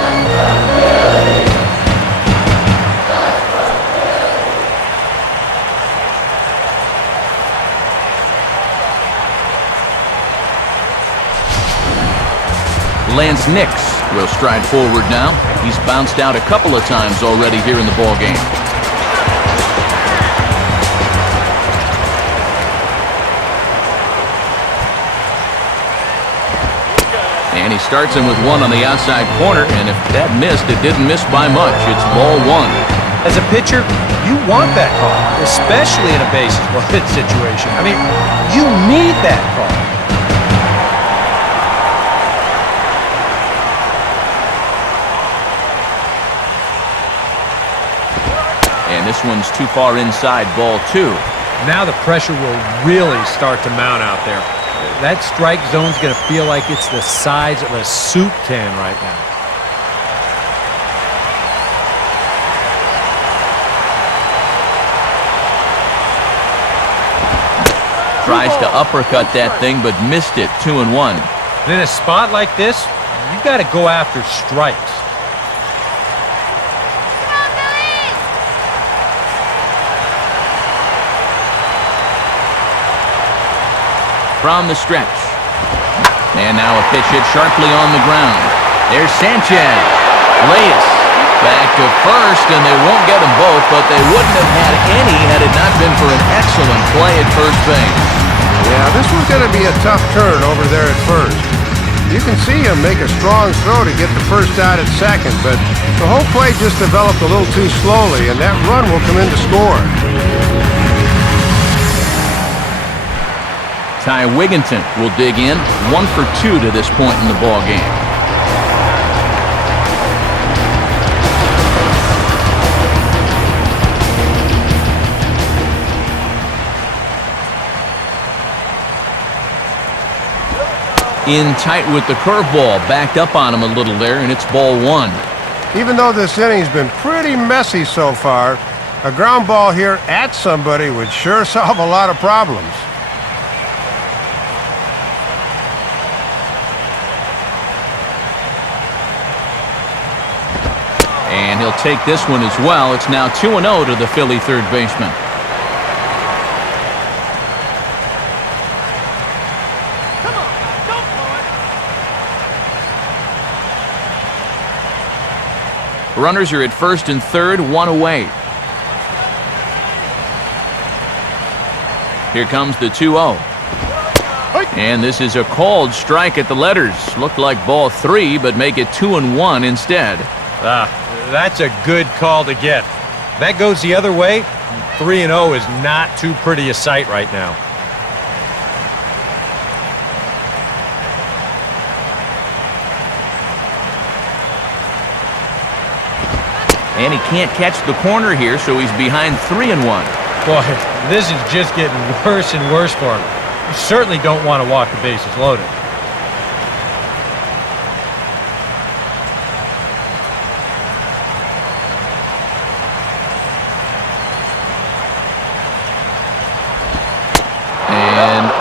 Lance Nix will stride forward now. He's bounced out a couple of times already here in the ballgame. And he starts him with one on the outside corner, and if that missed, it didn't miss by much. It's ball 1. As a pitcher, you want that call, especially in a bases loaded situation. I mean, you need that call. And this one's too far inside, ball 2. Now the pressure will really start to mount out there. That strike zone's going to feel like it's the size of a soup can right now. Tries to uppercut that thing, but missed it, 2-1. In a spot like this, you got to go after strikes. From the stretch. And now a pitch hit sharply on the ground. There's Sanchez. Reyes back to first, and they won't get them both, but they wouldn't have had any had it not been for an excellent play at first base. Yeah, this was going to be a tough turn over there at first. You can see him make a strong throw to get the first out at second, but the whole play just developed a little too slowly, and that run will come in to score. Ty Wigginton will dig in, 1 for 2 to this point in the ball game. In tight with the curveball, backed up on him a little there, and it's ball 1. Even though this inning's been pretty messy so far, a ground ball here at somebody would sure solve a lot of problems. And he'll take this one as well. It's now 2-0 to the Philly third baseman. Come on, guys, don't blow it. Runners are at first and third, 1 away. Here comes the 2-0. And this is a called strike at the letters. Looked like ball 3, but make it 2-1 instead. That's a good call to get. That goes the other way. 3-0 is not too pretty a sight right now. And he can't catch the corner here, so he's behind 3-1. Boy, this is just getting worse and worse for him. You certainly don't want to walk the bases loaded.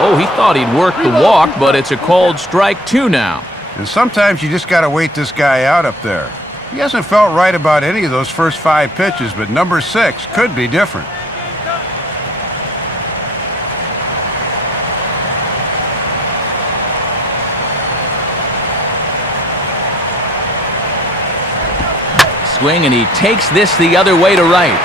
Oh, he thought he'd work the walk, but it's a called strike 2 now. And sometimes you just got to wait this guy out up there. He hasn't felt right about any of those first 5 pitches, but number 6 could be different. Swing, and he takes this the other way to right.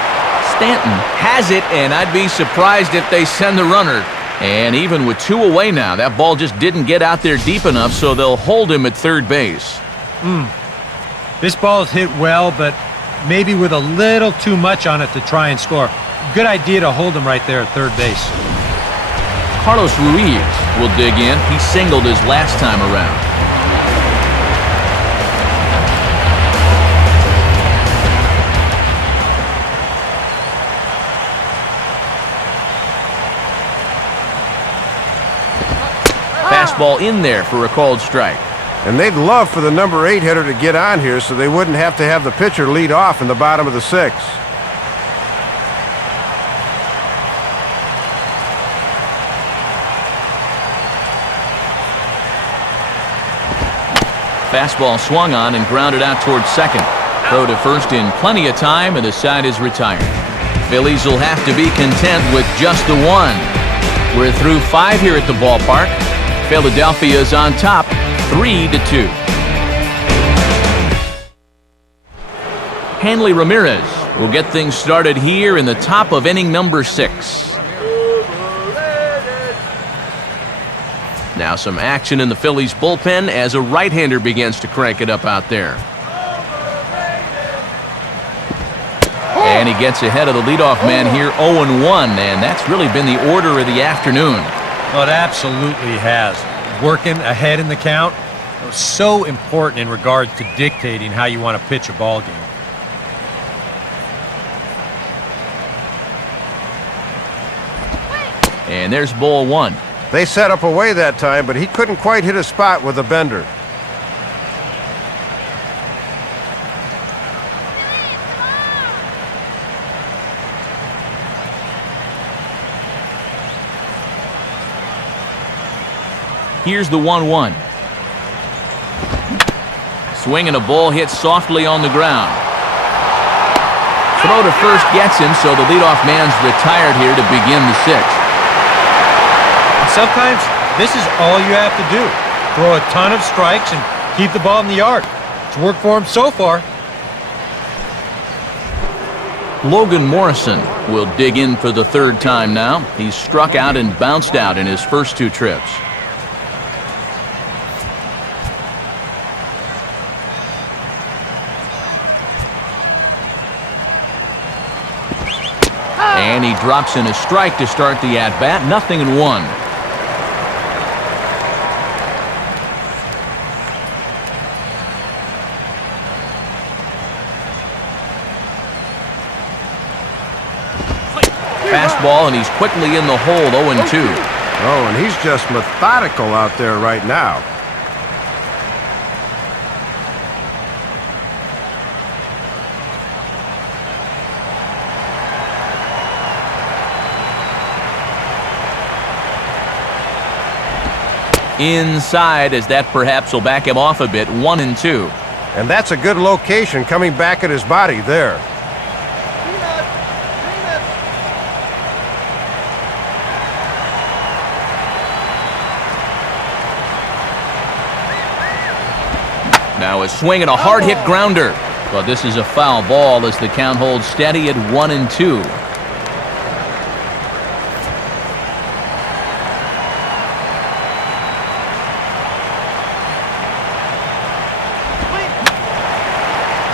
Stanton has it, and I'd be surprised if they send the runner. And even with 2 away now, that ball just didn't get out there deep enough, so they'll hold him at third base. This ball is hit well, but maybe with a little too much on it to try and score. Good idea to hold him right there at third base. Carlos Ruiz will dig in. He singled his last time around. Fastball in there for a called strike. And they'd love for the number 8 hitter to get on here so they wouldn't have to have the pitcher lead off in the bottom of the 6th. Fastball swung on and grounded out towards second. Throw to first in plenty of time, and the side is retired. Phillies will have to be content with just the 1. We're through 5 here at the ballpark. Philadelphia's on top, 3-2. Hanley Ramirez will get things started here in the top of inning number 6. Now some action in the Phillies bullpen as a right-hander begins to crank it up out there. And he gets ahead of the leadoff man here, 0-1, and that's really been the order of the afternoon. Well, it absolutely has. Working ahead in the count is so important in regards to dictating how you want to pitch a ball game. And there's ball 1. They set up away that time, but he couldn't quite hit a spot with a bender. Here's the 1-1. Swing and a ball hit softly on the ground. Throw to first gets him, so the leadoff man's retired here to begin the 6th. And sometimes this is all you have to do. Throw a ton of strikes and keep the ball in the yard. It's worked for him so far. Logan Morrison will dig in for the 3rd time now. He's struck out and bounced out in his first 2 trips. And he drops in a strike to start the at-bat. 0-1. Fastball, and he's quickly in the hole, 0-2. Oh, and he's just methodical out there right now. Inside, as that perhaps will back him off a bit, 1-2. And that's a good location coming back at his body there. Now a swing and a hard hit grounder. But this is a foul ball as the count holds steady at 1-2.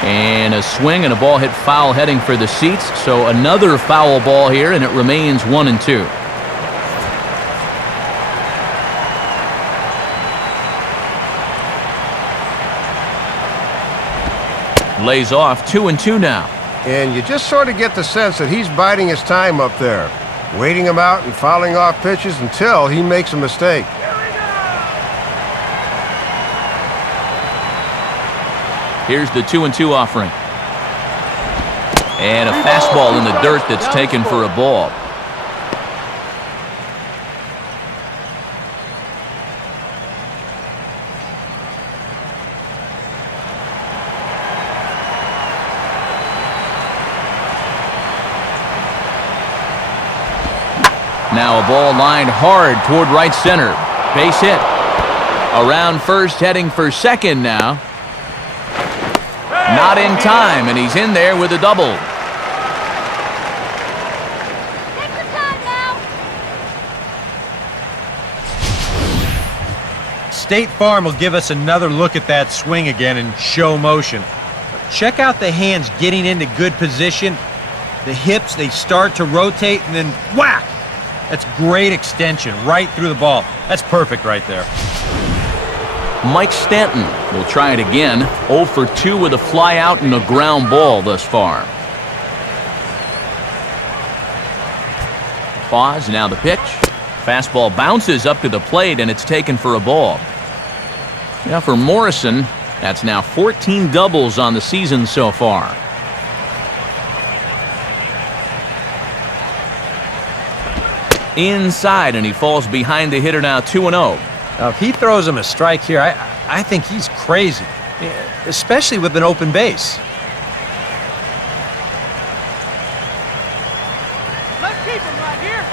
And a swing and a ball hit foul heading for the seats. So another foul ball here, and it remains 1-2. Lays off, 2-2 now. And you just sort of get the sense that he's biding his time up there, waiting him out and fouling off pitches until he makes a mistake. Here's the 2-2 offering. And a fastball in the dirt that's taken for a ball. Now a ball lined hard toward right center. Base hit. Around first, heading for second now. Not in time, and he's in there with a double. Take the time now. State Farm will give us another look at that swing again in show motion. Check out the hands getting into good position. The hips, they start to rotate, and then whack! That's great extension right through the ball. That's perfect right there. Mike Stanton will try it again. 0 for 2 with a fly out and a ground ball thus far. Pause, now the pitch. Fastball bounces up to the plate, and it's taken for a ball. Now for Morrison, that's now 14 doubles on the season so far. Inside, and he falls behind the hitter now 2-0. Now, if he throws him a strike here, I think he's crazy, especially with an open base. Let's keep him right here.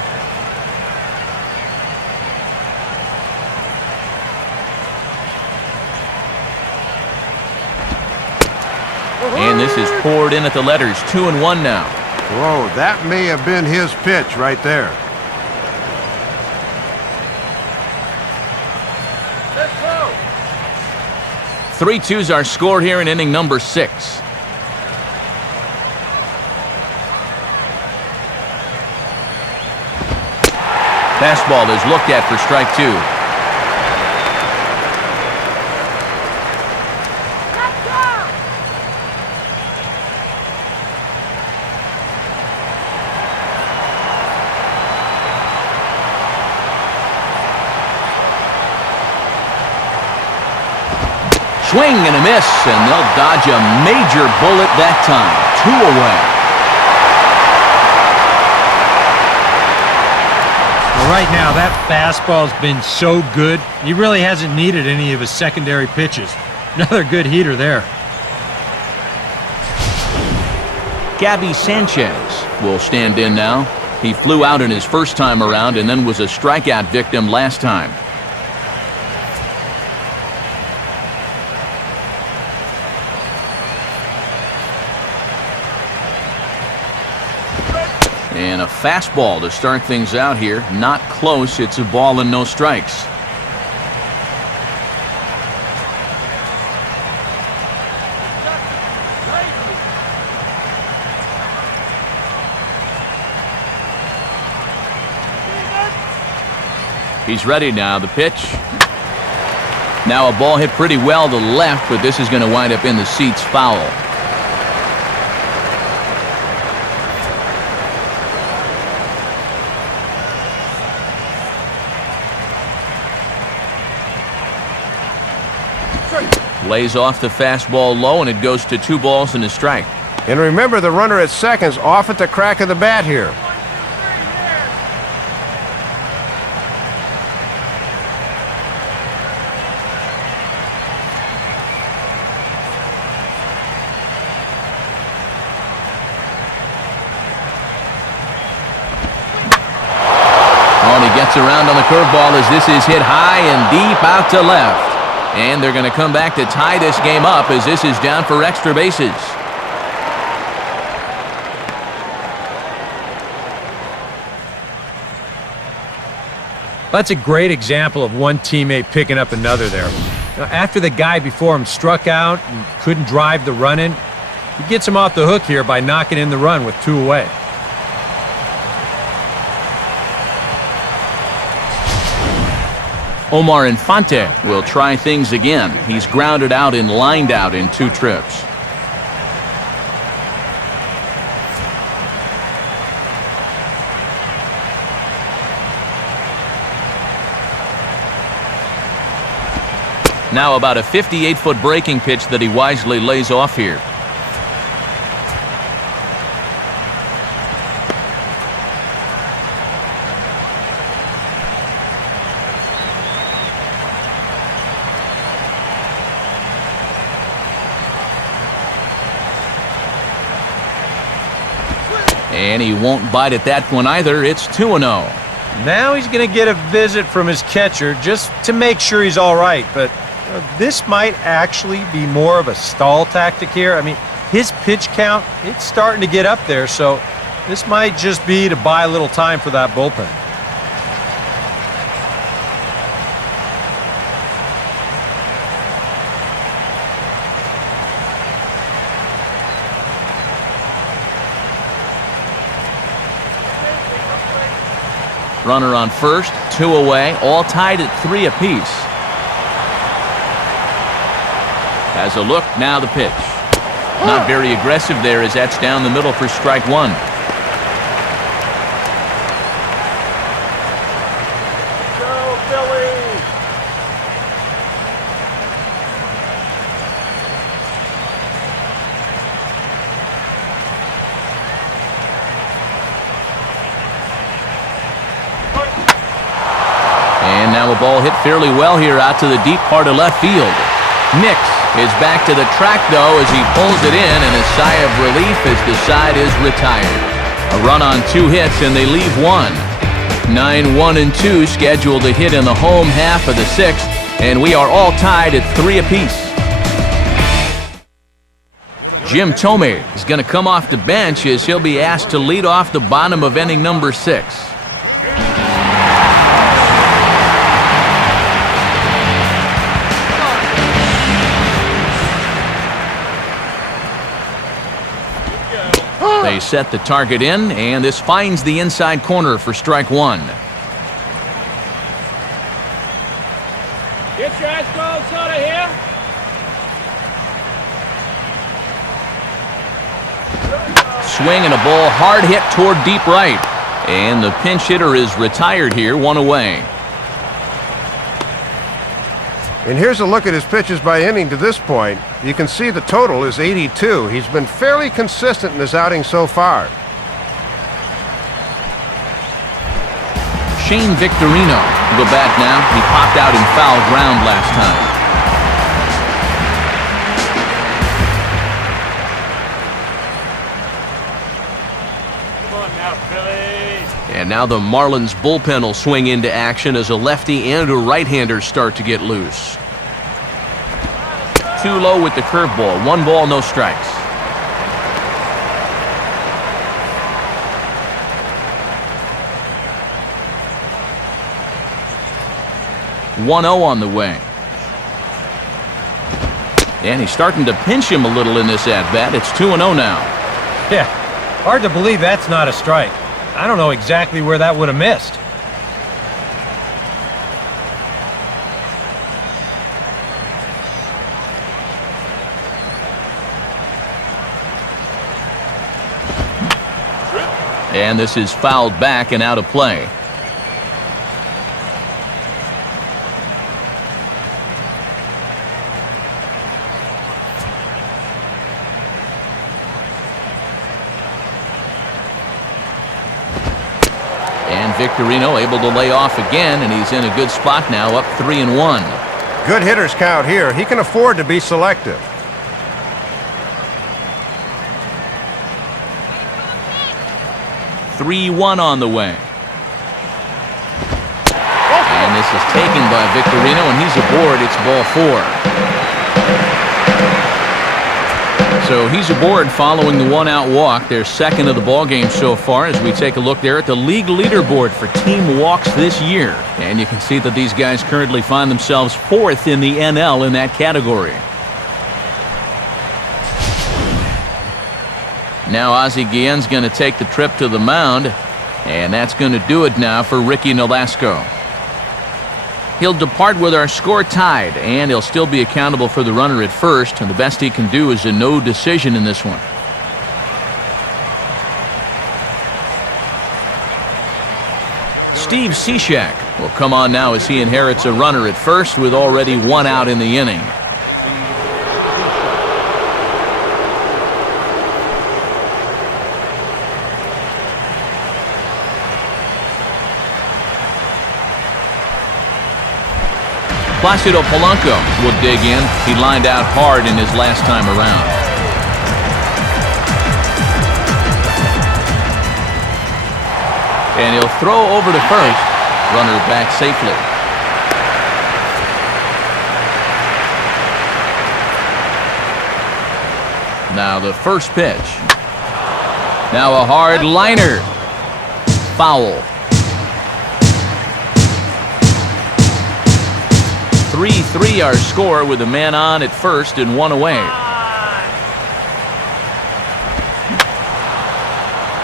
And this is poured in at the letters, 2-1 now. Whoa, that may have been his pitch right there. Let's go. 3-2s are scored here in inning number 6. Fastball is looked at for strike 2. Let's go. Swing and a miss, and they'll dodge a major bullet that time. 2 away. Well, right now, that fastball's been so good, he really hasn't needed any of his secondary pitches. Another good heater there. Gabby Sanchez will stand in now. He flew out in his first time around and then was a strikeout victim last time. And a fastball to start things out here. Not close. It's a ball and no strikes. He's ready now. The pitch. Now a ball hit pretty well to the left, but this is going to wind up in the seats foul. Lays off the fastball low, and it goes to 2 balls and a strike. And remember, the runner at second's off at the crack of the bat here. Oh, and he gets around on the curveball as this is hit high and deep out to left. And they're going to come back to tie this game up as this is down for extra bases. That's a great example of one teammate picking up another there. Now, after the guy before him struck out and couldn't drive the run in, he gets him off the hook here by knocking in the run with 2 away. Omar Infante will try things again. He's grounded out and lined out in 2 trips. Now about a 58-foot breaking pitch that he wisely lays off here. And he won't bite at that one either. It's 2-0. Now he's going to get a visit from his catcher just to make sure he's all right. But this might actually be more of a stall tactic here. I mean, his pitch count, it's starting to get up there, so this might just be to buy a little time for that bullpen. Runner on first, 2 away, all tied at 3 apiece. Has a look, now the pitch. Not very aggressive there as that's down the middle for strike 1. Go, Philly! And now a ball hit fairly well here out to the deep part of left field. Nix is back to the track, though, as he pulls it in, and a sigh of relief as the side is retired. A run on 2 hits, and they leave 1. 9-1-2 scheduled to hit in the home half of the 6th, and we are all tied at 3 apiece. Jim Thome is going to come off the bench as he'll be asked to lead off the bottom of inning number 6. They set the target in, and this finds the inside corner for strike 1. Get your ass going, Soda here. Swing and a ball hard hit toward deep right. And the pinch hitter is retired here, 1 away. And here's a look at his pitches by inning to this point. You can see the total is 82. He's been fairly consistent in his outing so far. Shane Victorino will go back now. He popped out in foul ground last time. Come on now, Philly. And now the Marlins bullpen will swing into action as a lefty and a right-hander start to get loose. Too low with the curveball. 1 ball, no strikes. .1-0 on the way. And he's starting to pinch him a little in this at-bat. It's 2-0 now. Yeah, hard to believe that's not a strike. I don't know exactly where that would have missed. And this is fouled back and out of play. And Victorino able to lay off again, and he's in a good spot now, up 3-1. Good hitters count here. He can afford to be selective. .3-1 on the way. And this is taken by Victorino, and he's aboard. It's ball 4. So he's aboard following the 1-out walk. They're second of the ball game so far as we take a look there at the league leaderboard for team walks this year. And you can see that these guys currently find themselves 4th in the NL in that category. Now Ozzie Guillen's going to take the trip to the mound, and that's going to do it now for Ricky Nolasco. He'll depart with our score tied, and he'll still be accountable for the runner at first, and the best he can do is a no decision in this one. Steve Cishek will come on now as he inherits a runner at first with already 1 out in the inning. Placido Polanco will dig in. He lined out hard in his last time around. And he'll throw over to first. Runner back safely. Now the first pitch. Now a hard liner. Foul. 3-3 our score with a man on at first and one away.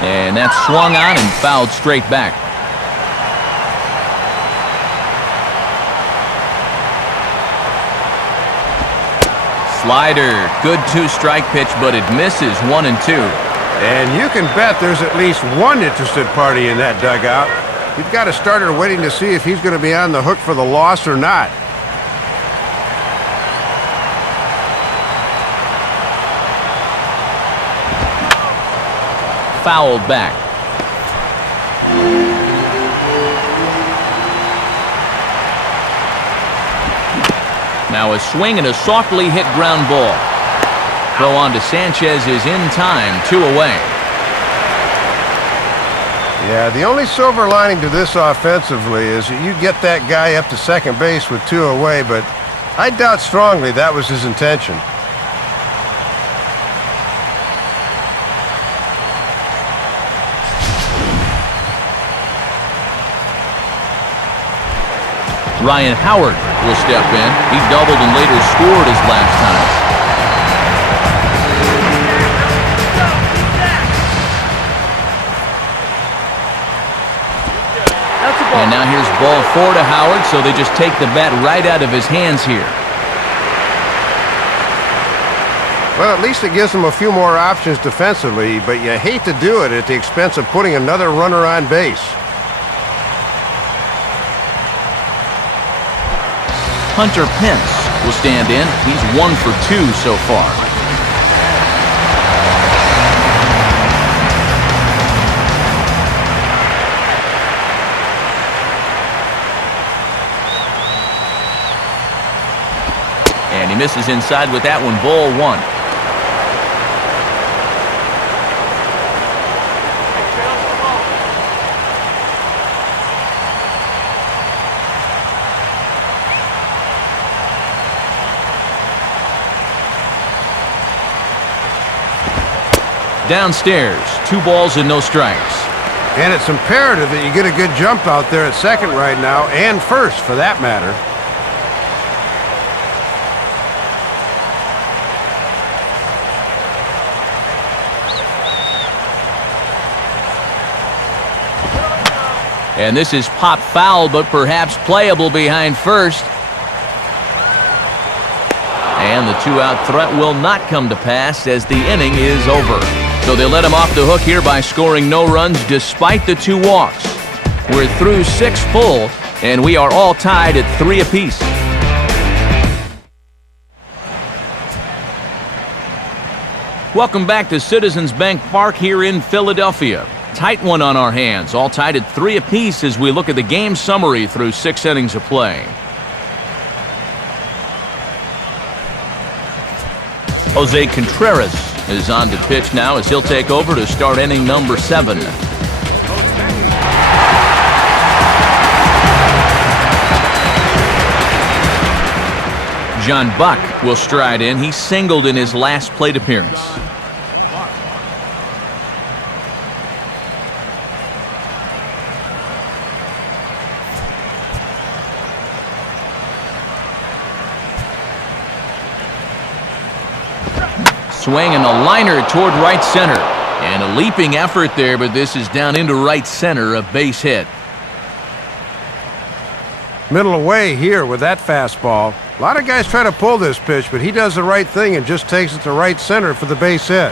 And that's swung on and fouled straight back. Slider. Good two-strike pitch, but it misses 1-2. And you can bet there's at least one interested party in that dugout. You've got a starter waiting to see if he's going to be on the hook for the loss or not. Fouled back. Now a swing and a softly hit ground ball. Throw on to Sanchez is in time, 2 away. Yeah, the only silver lining to this offensively is that you get that guy up to second base with 2 away, but I doubt strongly that was his intention. Ryan Howard will step in. He doubled and later scored his last time. And now here's ball 4 to Howard, so they just take the bat right out of his hands here. Well, at least it gives them a few more options defensively, but you hate to do it at the expense of putting another runner on base. Hunter Pence will stand in. He's 1 for 2 so far. And he misses inside with that one, ball 1. Downstairs, 2 balls and no strikes. And it's imperative that you get a good jump out there at second right now, and first for that matter. And this is pop foul, but perhaps playable behind first. And the 2-out threat will not come to pass as the inning is over. So they let him off the hook here by scoring no runs despite the 2 walks. We're through 6 full, and we are all tied at 3 apiece. Welcome back to Citizens Bank Park here in Philadelphia. Tight one on our hands, all tied at 3 apiece as we look at the game summary through 6 innings of play. Jose Contreras is on to pitch now as he'll take over to start inning number 7. John Buck will stride in. He singled in his last plate appearance. Swing and a liner toward right center. And a leaping effort there, but this is down into right center, a base hit. Middle away here with that fastball. A lot of guys try to pull this pitch, but he does the right thing and just takes it to right center for the base hit.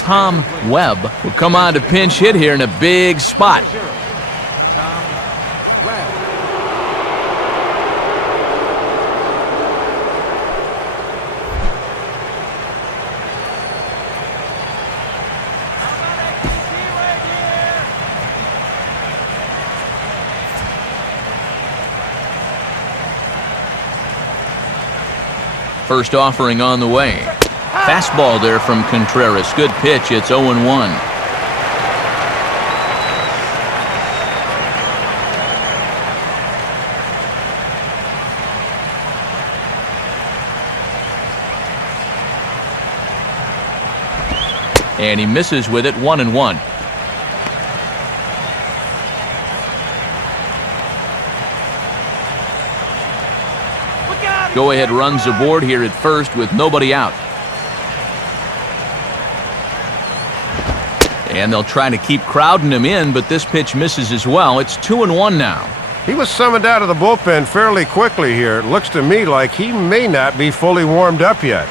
Tom Webb will come on to pinch hit here in a big spot. First offering on the way. Fastball there from Contreras. Good pitch. It's 0-1. And he misses with it, 1-1. Go-ahead runs aboard here at first with nobody out. And they'll try to keep crowding him in, but this pitch misses as well. It's 2-1 now. He was summoned out of the bullpen fairly quickly here. It looks to me like he may not be fully warmed up yet.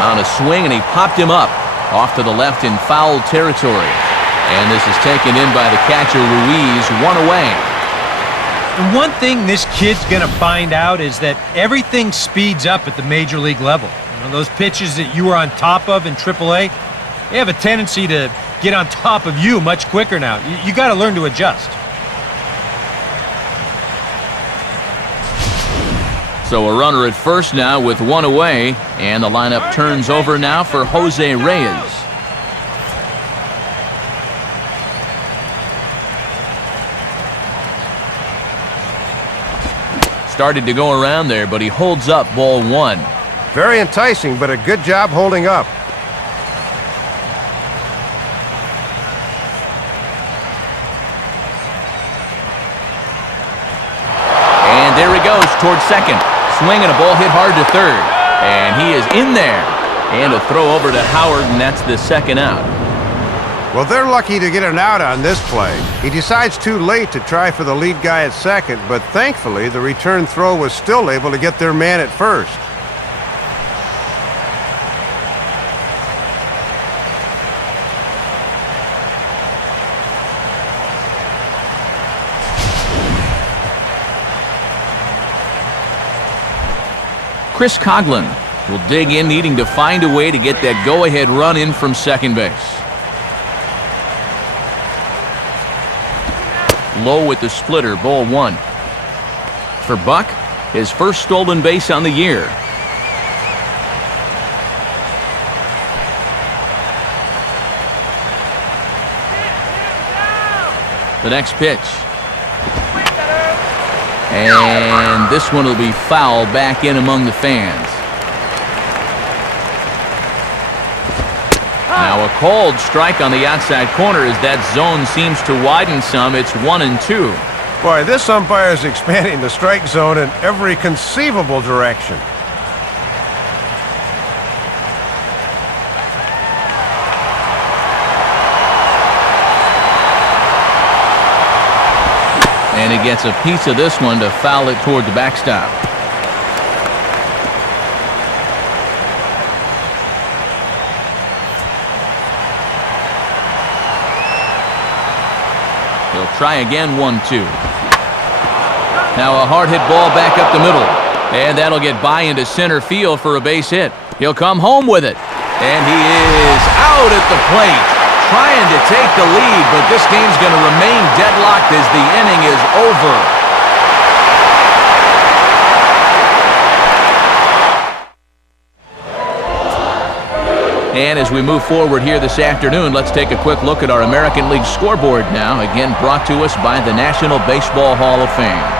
On a swing, and he popped him up off to the left in foul territory. And this is taken in by the catcher, Ruiz, 1 away. And one thing this kid's going to find out is that everything speeds up at the major league level. You know, those pitches that you were on top of in AAA, they have a tendency to get on top of you much quicker now. You got to learn to adjust. So a runner at first now with 1 away, and the lineup turns over now for Jose Reyes. Started to go around there, but he holds up ball 1. Very enticing, but a good job holding up. And there he goes towards second. Swing and a ball hit hard to third. And he is in there. And a throw over to Howard, and that's the second out. Well, they're lucky to get an out on this play. He decides too late to try for the lead guy at second, but thankfully the return throw was still able to get their man at first. Chris Coughlin will dig in, needing to find a way to get that go-ahead run in from second base. Low with the splitter, ball 1. For Buck, his first stolen base on the year. The next pitch. And this one will be foul back in among the fans. Now a called strike on the outside corner as that zone seems to widen some. It's 1-2. Boy, this umpire is expanding the strike zone in every conceivable direction. And he gets a piece of this one to foul it toward the backstop. He'll try again, 1-2. Now a hard hit ball back up the middle. And that'll get by into center field for a base hit. He'll come home with it. And he is out at the plate, trying to take the lead, but this game's going to remain deadlocked as the inning is over. And as we move forward here this afternoon, let's take a quick look at our American League scoreboard now, again brought to us by the National Baseball Hall of Fame.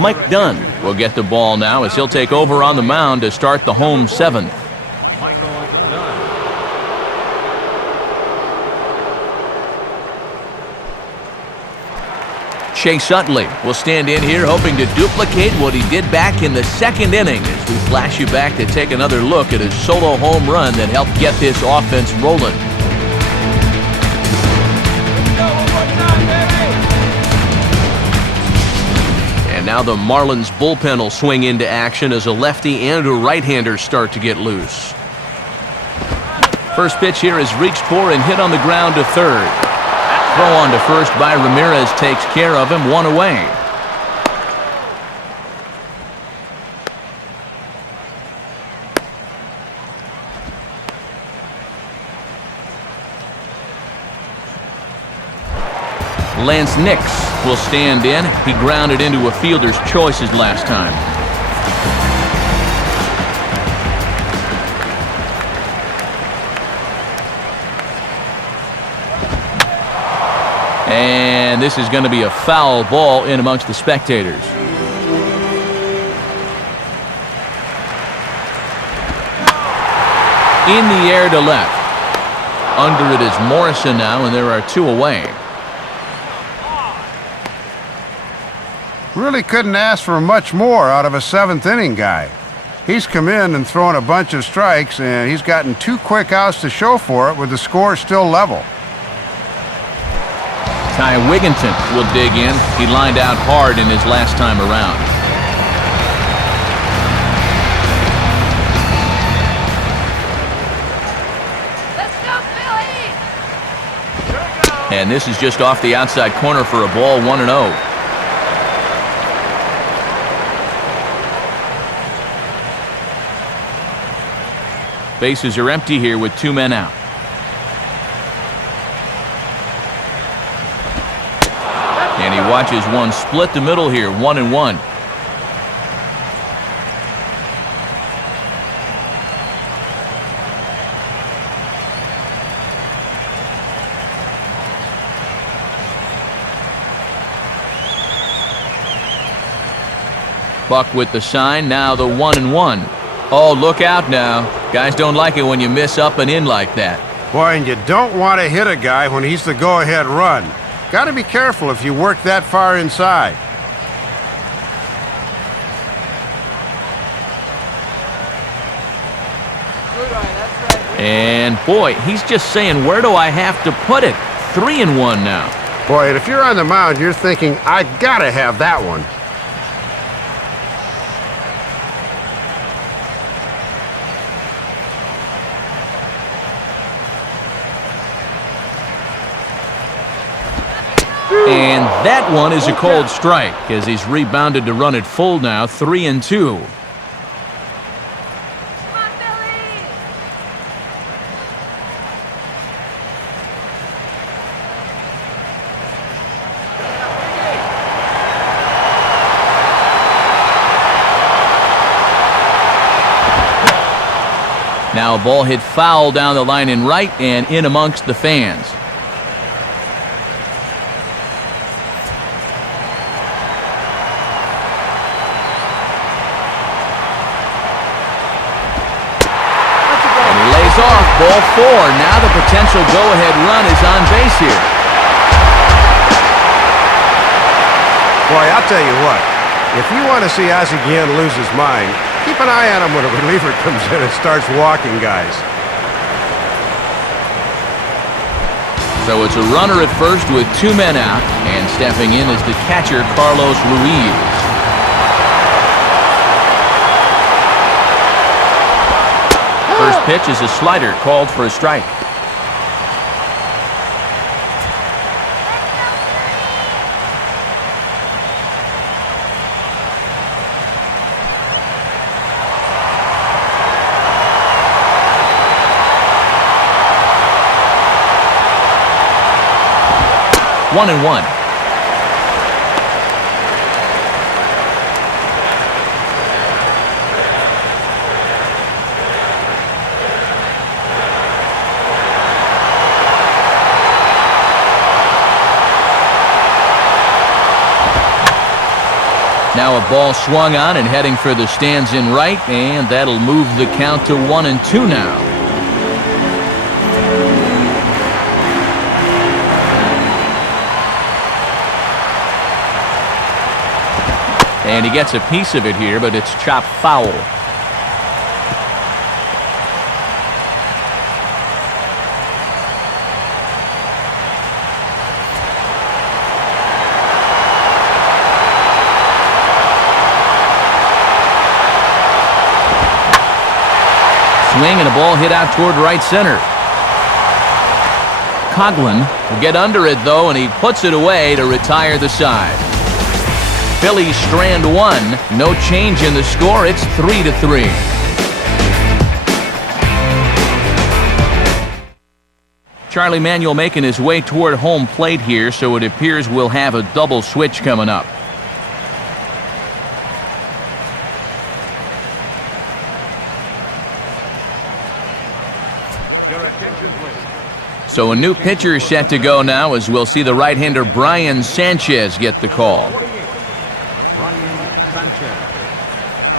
Mike Dunn will get the ball now as he'll take over on the mound to start the home 7th. Chase Utley will stand in here hoping to duplicate what he did back in the second inning as we flash you back to take another look at his solo home run that helped get this offense rolling. And now the Marlins bullpen will swing into action as a lefty and a right-hander start to get loose. First pitch here is reached for and hit on the ground to third. Throw on to first by Ramirez takes care of him, 1 away. Lance Nix will stand in. He grounded into a fielder's choices last time. And this is going to be a foul ball in amongst the spectators. In the air to left. Under it is Morrison now, and there are 2 away. Really couldn't ask for much more out of a 7th inning guy. He's come in and thrown a bunch of strikes, and he's gotten 2 quick outs to show for it with the score still level. Ty Wigginton will dig in. He lined out hard in his last time around. Let's go, Philly! And this is just off the outside corner for a ball, 1-0. Bases are empty here with 2 men out. And he watches one split the middle here, 1-1. Buck with the sign, now the 1-1. Oh, look out now. Guys don't like it when you miss up and in like that. Boy, and you don't want to hit a guy when he's the go-ahead run. Got to be careful if you work that far inside. And boy, he's just saying, where do I have to put it? 3-1 now. Boy, and if you're on the mound, you're thinking, I gotta have that one. And that one is a cold strike as he's rebounded to run it full now, 3-2. Come on, Philly! Now a ball hit foul down the line in right and in amongst the fans. Off, ball 4. Now the potential go-ahead run is on base here. Boy, I'll tell you what. If you want to see Ozzie Guillen lose his mind, keep an eye on him when a reliever comes in and starts walking guys. So it's a runner at first with 2 men out, and stepping in is the catcher, Carlos Ruiz. First pitch is a slider called for a strike. One and one. Now a ball swung on and heading for the stands in right, and that'll move the count to 1-2 now. And he gets a piece of it here, but it's chopped foul. Swing and a ball hit out toward right center. Coughlin will get under it though, and he puts it away to retire the side. Phillies strand 1, no change in the score. It's 3-3. Charlie Manuel making his way toward home plate here, so it appears we'll have a double switch coming up. Your attention, please. So a new pitcher is set to go now, as we'll see the right-hander Brian Sanchez get the call. 48, Brian Sanchez.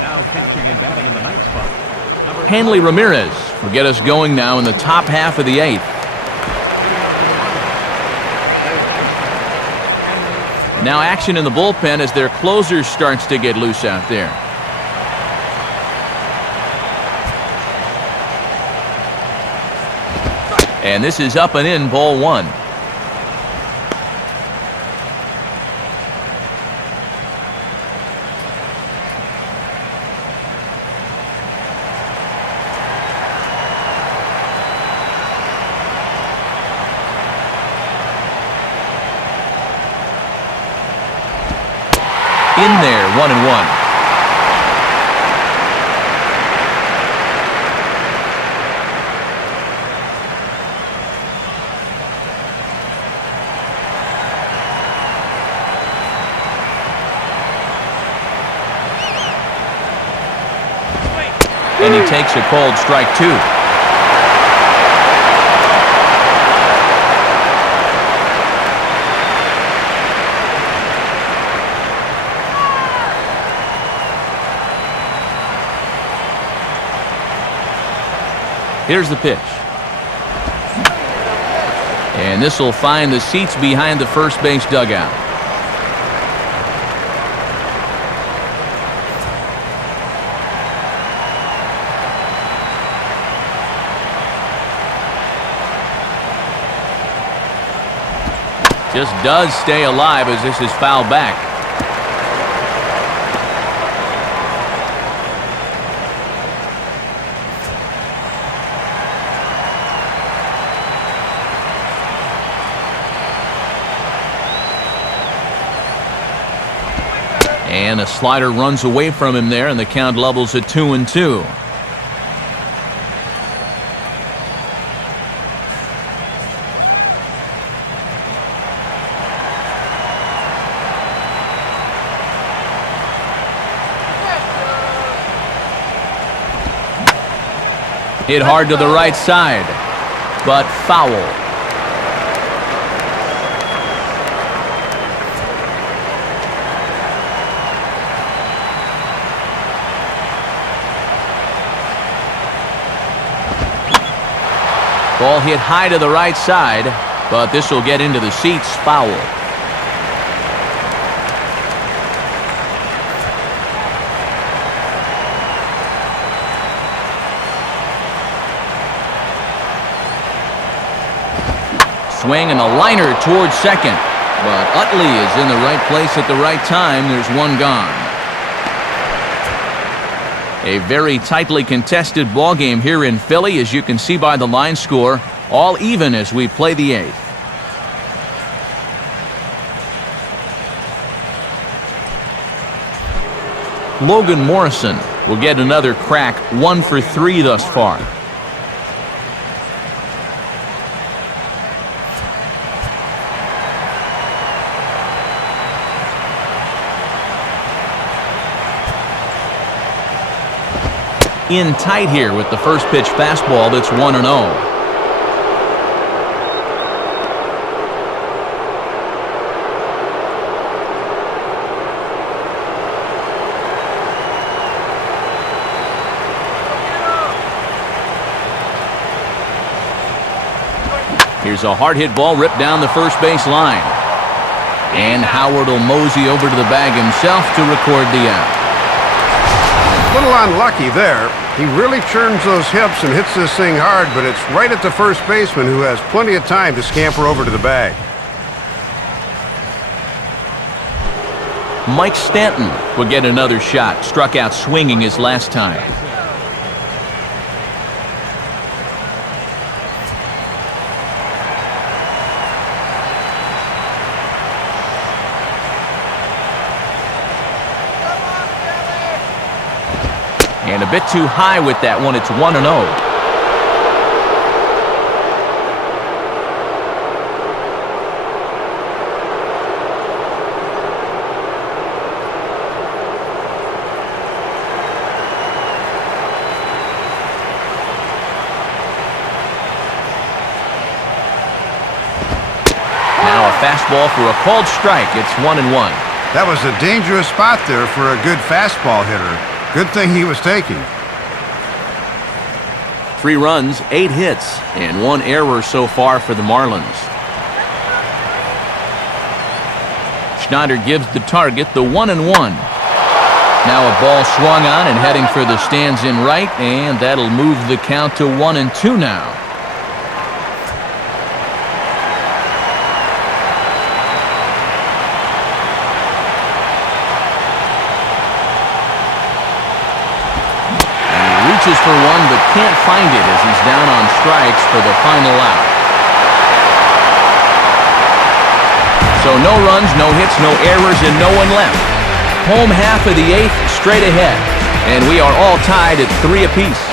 Now catching and batting in the ninth spot. Number Hanley Ramirez will get us going now in the top half of the eighth. Now action in the bullpen as their closer starts to get loose out there. And this is up and in, ball one. In there, 1-1. And he takes a cold strike, two. Here's the pitch. And this will find the seats behind the first base dugout. Just does stay alive as this is fouled back. And a slider runs away from him there, and the count levels at 2-2. Hit hard to the right side, but foul. Ball hit high to the right side, but this will get into the seats, foul. Swing and a liner towards second, but Utley is in the right place at the right time. There's one gone. A very tightly contested ball game here in Philly, as you can see by the line score, all even as we play the eighth. Logan Morrison will get another crack, 1 for 3 thus far. In tight here with the first pitch fastball that's 1-0. Here's a hard hit ball ripped down the first base line. And Howard will mosey over to the bag himself to record the out. A little unlucky there. He really churns those hips and hits this thing hard, but it's right at the first baseman, who has plenty of time to scamper over to the bag. Mike Stanton will get another shot. Struck out swinging his last time. And a bit too high with that one. It's 1-0. Fastball for a called strike. It's 1-1. That was a dangerous spot there for a good fastball hitter. Good thing he was taking. 3 runs, 8 hits, and 1 error so far for the Marlins. Schneider gives the target the 1-1. Now a ball swung on and heading for the stands in right, and that'll move the count to 1-2 now. He reaches for one but can't find it as he's down on strikes for the final out. So no runs, no hits, no errors, and no one left. Home half of the 8th, straight ahead. And we are all tied at 3 apiece.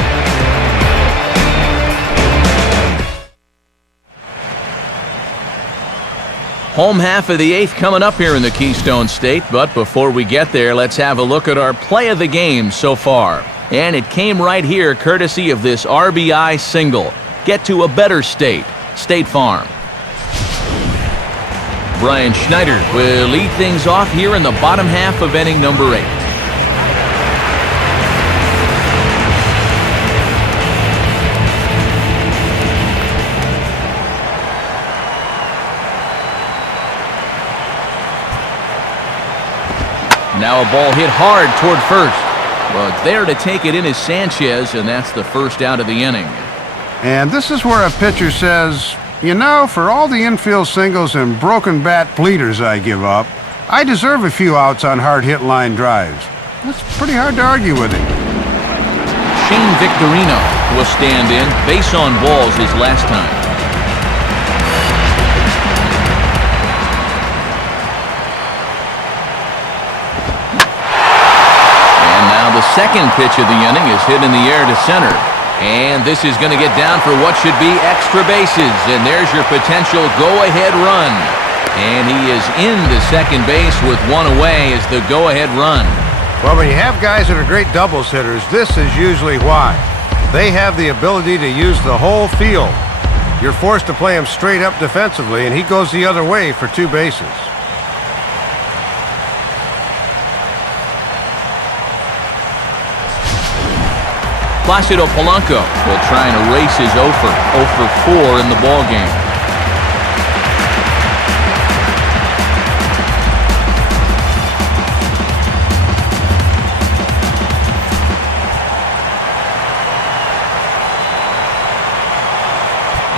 Home half of the 8th coming up here in the Keystone State. But before we get there, let's have a look at our play of the game so far. And it came right here courtesy of this RBI single. Get to a better state. State Farm. Brian Schneider will lead things off here in the bottom half of inning number 8. Now a ball hit hard toward first. But there to take it in is Sanchez, and that's the first out of the inning. And this is where a pitcher says, you know, for all the infield singles and broken bat bleeders I give up, I deserve a few outs on hard-hit line drives. That's pretty hard to argue with him. Shane Victorino will stand in. Base on balls his last time. And now the second pitch of the inning is hit in the air to center. And this is going to get down for what should be extra bases. And there's your potential go-ahead run. And he is into second base with one away as the go-ahead run. Well, when you have guys that are great doubles hitters, this is usually why. They have the ability to use the whole field. You're forced to play him straight up defensively, and he goes the other way for 2 bases. Placido Polanco will try and erase his 0 for 4 in the ballgame.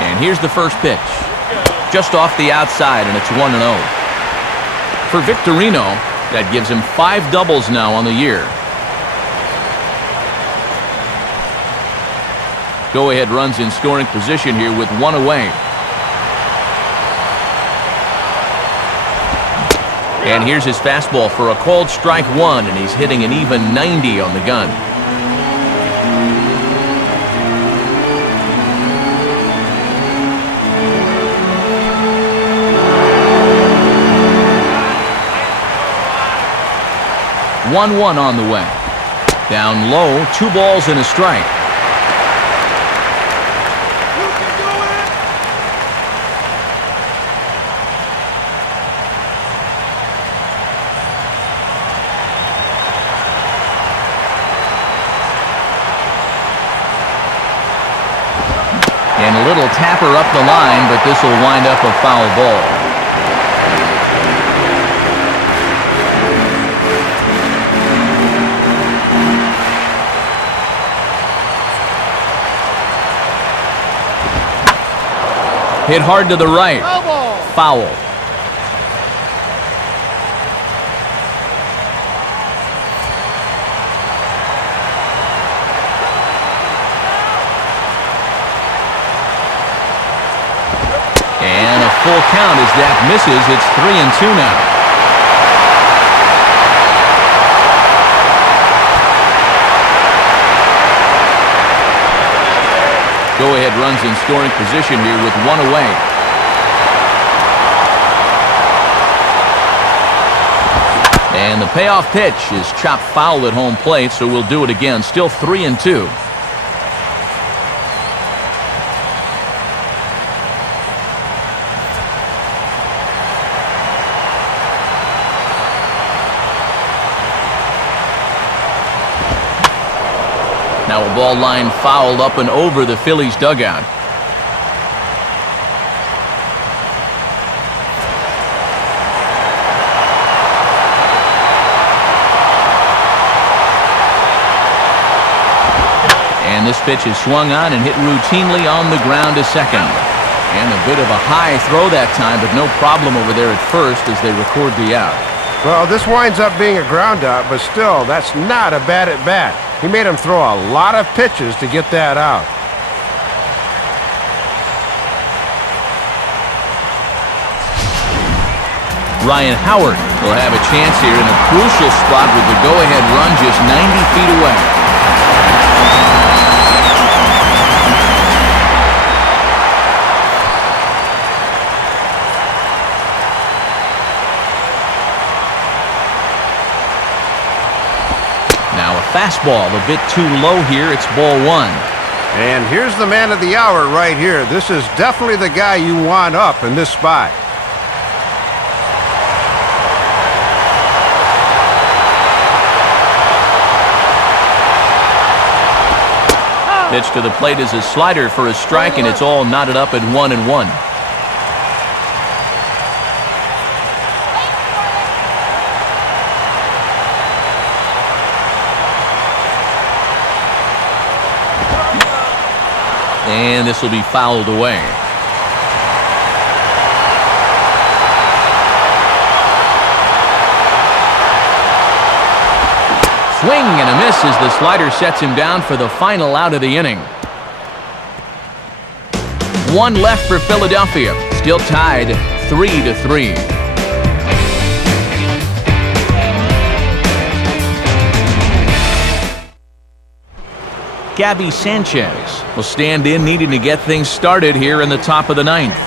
And here's the first pitch. Just off the outside, and it's 1-0. For Victorino, that gives him 5 doubles now on the year. Go-ahead runs in scoring position here with 1 away. And here's his fastball for a called strike 1, and he's hitting an even 90 on the gun. One on the way. Down low, 2 balls and a strike. And a little tapper up the line, but this will wind up a foul ball. Hit hard to the right. Foul. And a full count as that misses. It's 3-2 now. Go-ahead runs in scoring position here with 1 away. And the payoff pitch is chopped foul at home plate, so we'll do it again. Still 3-2. The ball line fouled up and over the Phillies dugout. And this pitch is swung on and hit routinely on the ground to second. And a bit of a high throw that time, but no problem over there at first as they record the out. Well, this winds up being a ground out, but still, that's not a bad at bat. He made him throw a lot of pitches to get that out. Ryan Howard will have a chance here in a crucial spot with the go-ahead run just 90 feet away. Now a fastball a bit too low here. It's ball one. And here's the man of the hour right here. This is definitely the guy you want up in this spot. Pitch to the plate is a slider for a strike, and it's all knotted up at 1-1. And this will be fouled away. Swing and a miss as the slider sets him down for the final out of the inning. One left for Philadelphia. Still tied 3-3. Gabby Sanchez will stand in, needing to get things started here in the top of the ninth.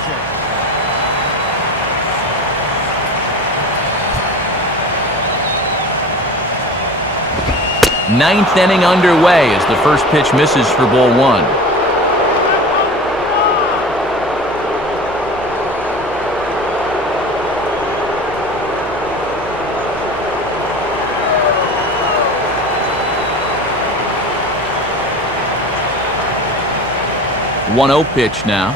Ninth inning underway as the first pitch misses for ball one. One-0 pitch now.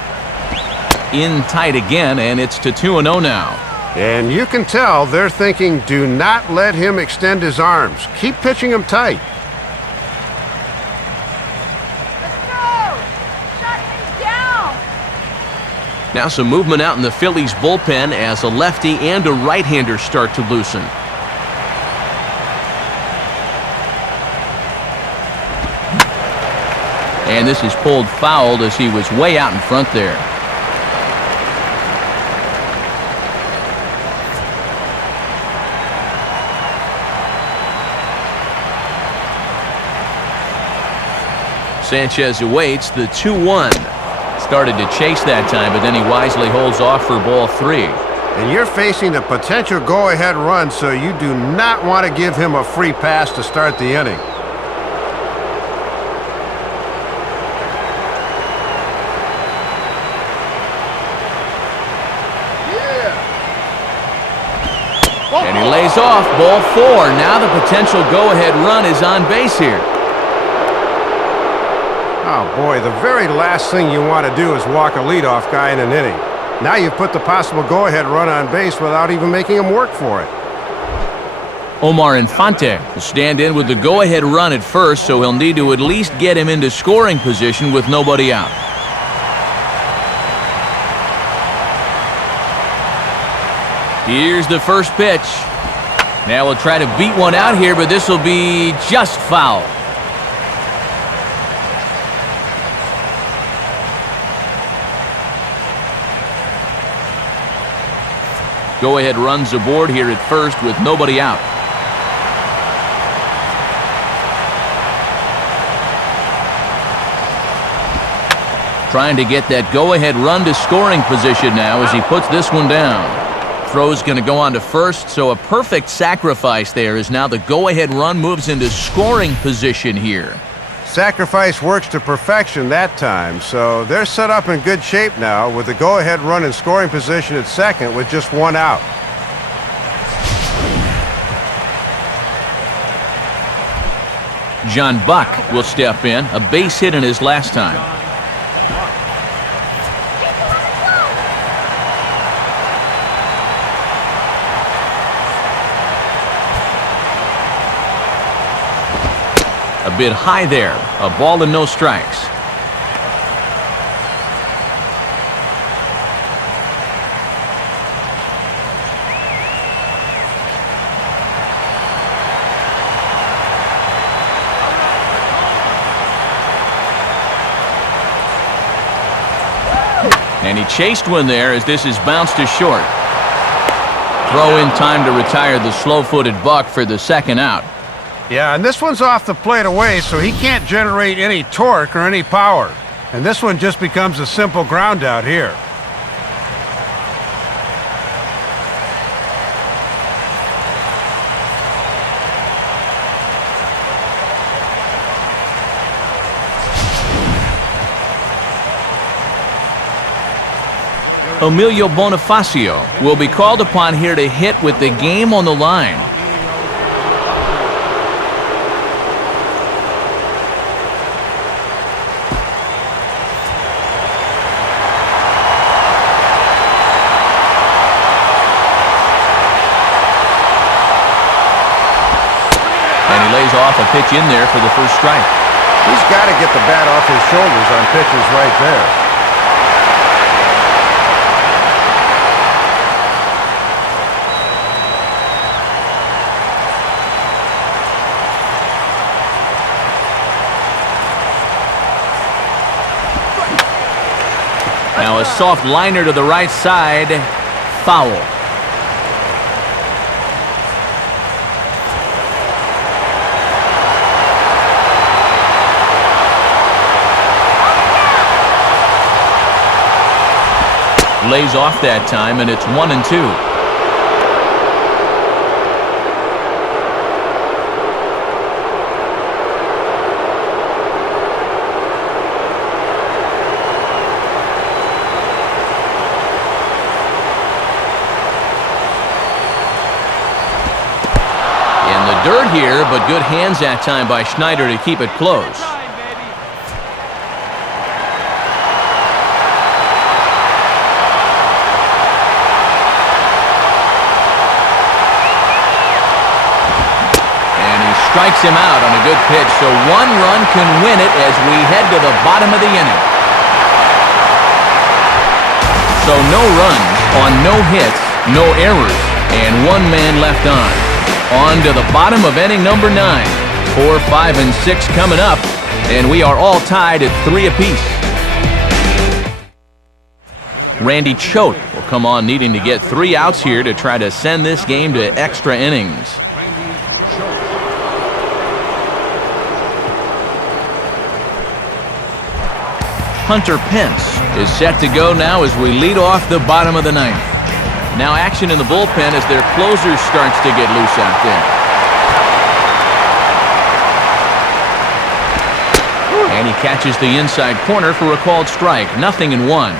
In tight again, and it's to 2-0 now. And you can tell they're thinking, do not let him extend his arms. Keep pitching him tight. Let's go! Shut him down! Now some movement out in the Phillies bullpen as a lefty and a right-hander start to loosen. And this is pulled fouled as he was way out in front there. Sanchez awaits the 2-1. Started to chase that time, but then he wisely holds off for ball three. And you're facing a potential go-ahead run, so you do not want to give him a free pass to start the inning. And he lays off ball four. Now the potential go-ahead run is on base here. Oh, boy, the very last thing you want to do is walk a leadoff guy in an inning. Now you've put the possible go-ahead run on base without even making him work for it. Omar Infante will stand in with the go-ahead run at first, so he'll need to at least get him into scoring position with nobody out. Here's the first pitch. Now we'll try to beat one out here, but this will be just foul. Go-ahead runs aboard here at first with nobody out. Trying to get that go-ahead run to scoring position now as he puts this one down. Throw's going to go on to first, so a perfect sacrifice there as now the go-ahead run moves into scoring position here. Sacrifice works to perfection that time, so they're set up in good shape now with the go-ahead run in scoring position at second with just one out. John Buck will step in, a base hit in his last time. A bit high there, a ball and no strikes. And he chased one there as this is bounced to short. Throw in time to retire the slow-footed Buck for the second out. Yeah, and this one's off the plate away, so he can't generate any torque or any power. And this one just becomes a simple ground out here. Emilio Bonifacio will be called upon here to hit with the game on the line. And he lays off a pitch in there for the first strike. He's got to get the bat off his shoulders on pitches right there. Now a soft liner to the right side, foul. Lays off that time, and it's 1-2. Dirt here, but good hands that time by Schneider to keep it close. And he strikes him out on a good pitch, so one run can win it as we head to the bottom of the inning. So no runs on no hits, no errors, and one man left on. On to the bottom of inning number 9. 4, 5, and 6 coming up, and we are all tied at 3 apiece. Randy Choate will come on needing to get 3 outs here to try to send this game to extra innings. Hunter Pence is set to go now as we lead off the bottom of the 9th. Now action in the bullpen as their closer starts to get loose out there. And he catches the inside corner for a called strike. 0-1.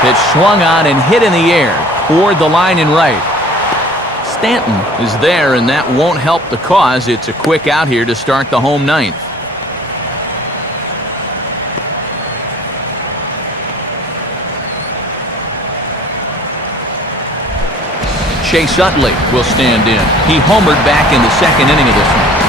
Pitch swung on and hit in the air toward the line and right. Stanton is there, and that won't help the cause. It's a quick out here to start the home 9th. Chase Utley will stand in. He homered back in the second inning of this one.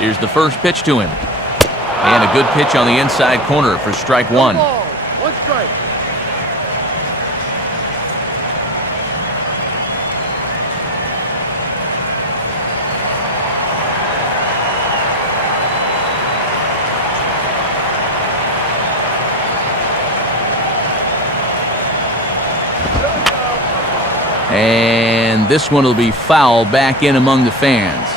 Here's the first pitch to him. And a good pitch on the inside corner for strike 1. 1 strike. And this one will be foul back in among the fans.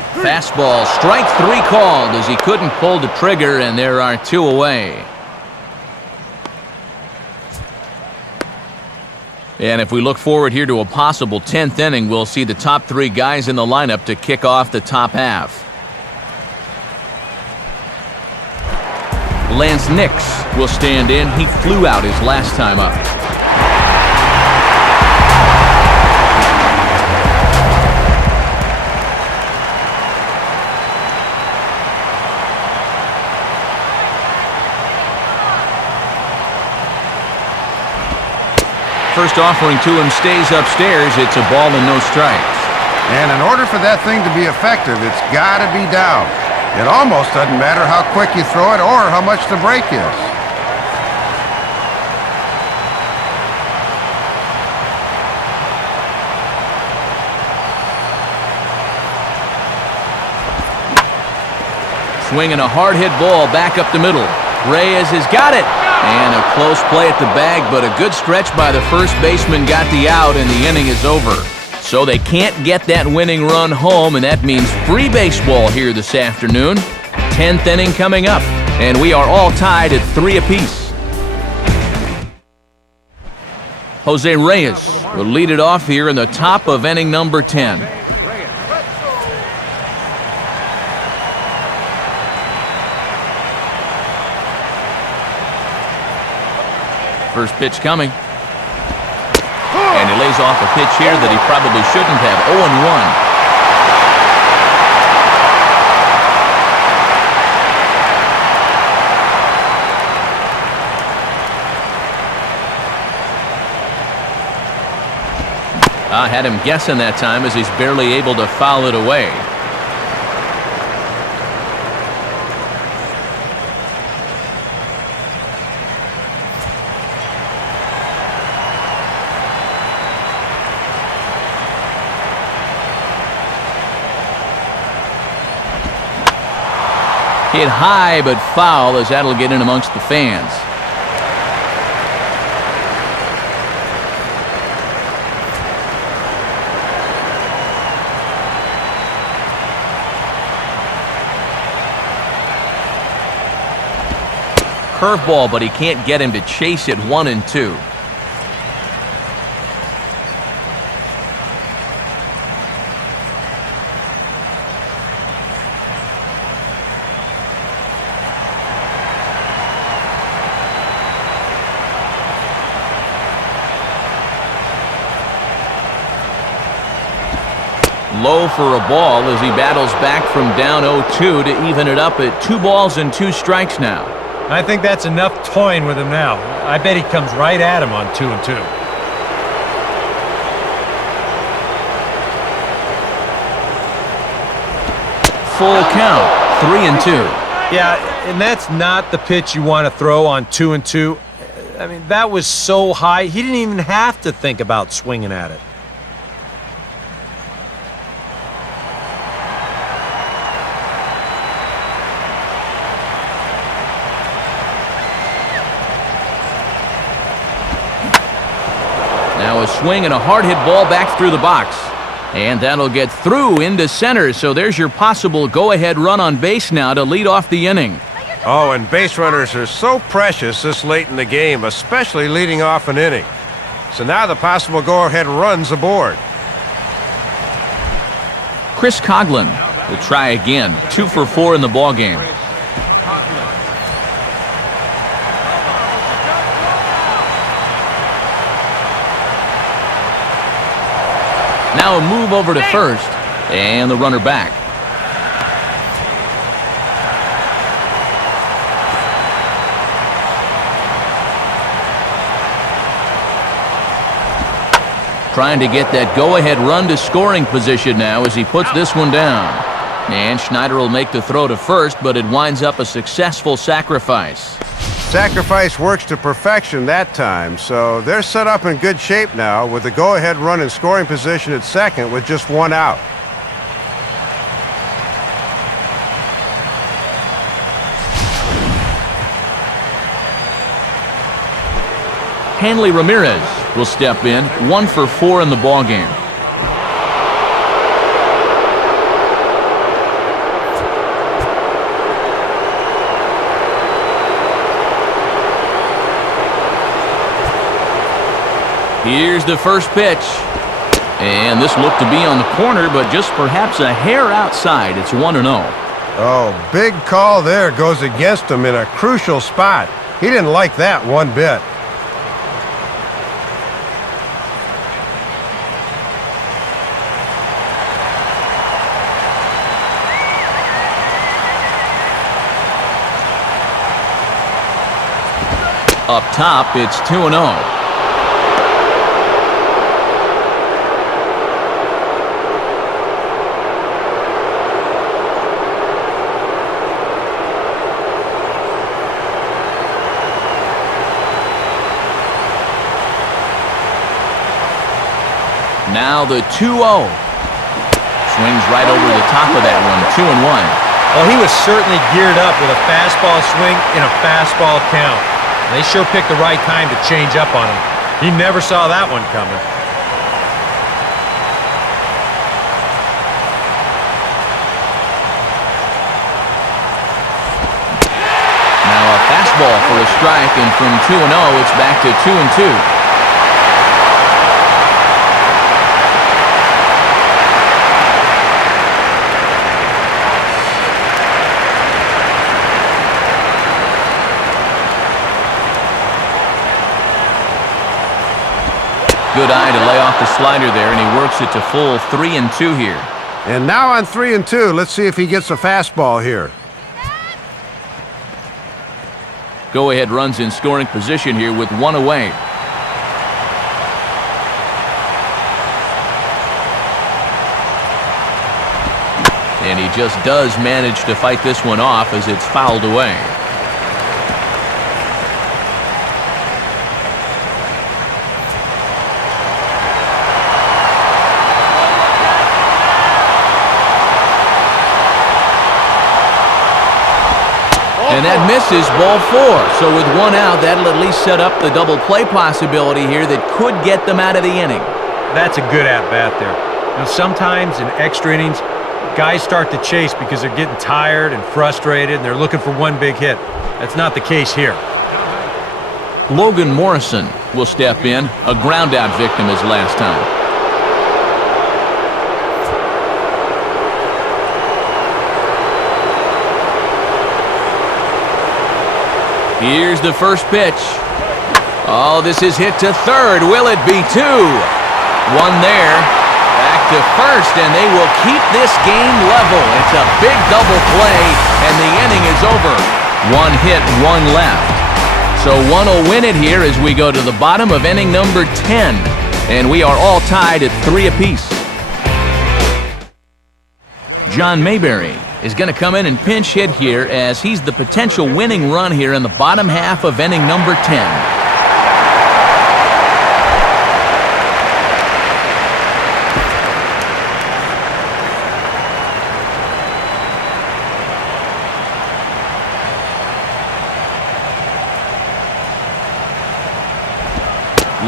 Fastball, strike 3 called as he couldn't pull the trigger, and there are 2 away. And if we look forward here to a possible 10th inning, we'll see the top 3 guys in the lineup to kick off the top half. Lance Nix will stand in. He flew out his last time up. First offering to him stays upstairs. It's a ball and no strikes. And in order for that thing to be effective, it's got to be down. It almost doesn't matter how quick you throw it or how much the break is. Swinging a hard hit ball back up the middle. Reyes has got it. And a close play at the bag, but a good stretch by the first baseman got the out, and the inning is over. So they can't get that winning run home, and that means free baseball here this afternoon. 10th inning coming up, and we are all tied at 3 apiece. Jose Reyes will lead it off here in the top of inning number 10. First pitch coming. And he lays off a pitch here that he probably shouldn't have. 0-1. I had him guessing that time as he's barely able to foul it away. Hit high but foul as that'll get in amongst the fans. Curveball, but he can't get him to chase it. 1-2. Low for a ball as he battles back from down 0-2 to even it up at 2 balls and 2 strikes now. I think that's enough toying with him now. I bet he comes right at him on 2-2. Full count, 3-2. Yeah, and that's not the pitch you want to throw on 2-2. I mean, that was so high, he didn't even have to think about swinging at it. Now a swing and a hard hit ball back through the box. And that'll get through into center. So there's your possible go-ahead run on base now to lead off the inning. Oh, and base runners are so precious this late in the game, especially leading off an inning. So now the possible go-ahead run's aboard. Chris Coughlin will try again. 2 for 4 in the ballgame. Now a move over to first, and the runner back. Trying to get that go-ahead run to scoring position now as he puts this one down. And Schneider will make the throw to first, but it winds up a successful sacrifice. Sacrifice works to perfection that time, so they're set up in good shape now with the go-ahead run in scoring position at second with just 1 out. Hanley Ramirez will step in. 1 for 4 in the ballgame. Here's the first pitch. And this looked to be on the corner, but just perhaps a hair outside. It's 1-0. Oh, big call there goes against him in a crucial spot. He didn't like that one bit. Up top, it's 2-0. Now the 2-0. Swings right over the top of that one, 2-1. Well, he was certainly geared up with a fastball swing in a fastball count. They sure picked the right time to change up on him. He never saw that one coming. Now a fastball for a strike, and from 2-0, it's back to 2-2. Good eye to lay off the slider there, and he works it to full 3-2 here. And now on 3-2, let's see if he gets a fastball here. Go-ahead runs in scoring position here with one away. And he just does manage to fight this one off as it's fouled away. And that misses, ball 4. So with one out, that'll at least set up the double play possibility here that could get them out of the inning. That's a good at-bat there. You know, sometimes in extra innings, guys start to chase because they're getting tired and frustrated, and they're looking for one big hit. That's not the case here. Logan Morrison will step in, a ground-out victim his last time. Here's the first pitch. Oh, this is hit to third. Will it be 2? One there. Back to first, and they will keep this game level. It's a big double play, and the inning is over. One hit, one left. So one will win it here as we go to the bottom of inning number 10. And we are all tied at 3 apiece. John Mayberry is going to come in and pinch hit here as he's the potential winning run here in the bottom half of inning number 10.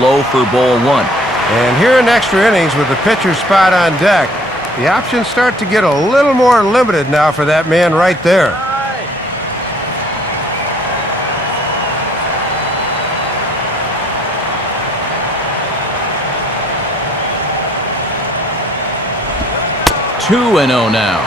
Low for ball 1. And here in extra innings with the pitcher's spot on deck, the options start to get a little more limited now for that man right there. Two 2-0 now.